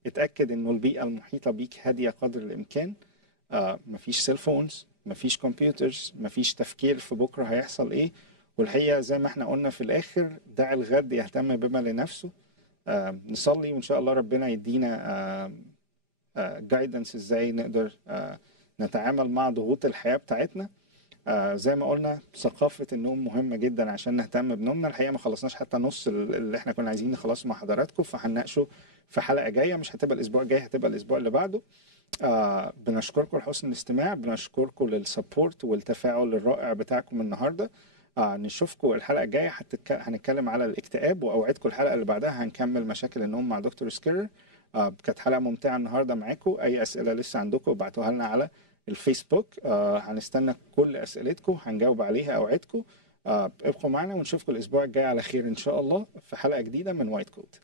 اتأكد إنه البيئة المحيطة بيك هادية قدر الإمكان، مفيش سيل فونز، مفيش كمبيوترز، مفيش تفكير في بكرة هيحصل إيه. والحقيقة زي ما احنا قلنا في الآخر، دع الغد يهتم بما لنفسه. نصلي وإن شاء الله ربنا يدينا جايدنس إزاي نقدر نتعامل مع ضغوط الحياة بتاعتنا. زي ما قلنا ثقافة النوم مهمة جدا عشان نهتم بنومنا. الحقيقة ما خلصناش حتى نص اللي احنا كنا عايزين نخلصه مع حضراتكم، فهنناقشه في حلقة جاية، مش هتبقى الأسبوع الجاي، هتبقى الأسبوع اللي بعده. بنشكركم لحسن الاستماع، بنشكركم للسبورت والتفاعل الرائع بتاعكم النهاردة. نشوفكم الحلقة الجاية، هنتكلم على الاكتئاب، وأوعدكم الحلقة اللي بعدها هنكمل مشاكل النوم مع دكتور سكيرر. كانت حلقة ممتعة النهاردة معاكم. أي أسئلة لسه عندكم ابعتوها لنا على الفيسبوك، هنستنى كل أسئلتكم هنجاوب عليها أوعدكم. ابقوا معنا ونشوفكم الأسبوع الجاي على خير إن شاء الله في حلقة جديدة من وايت كوت.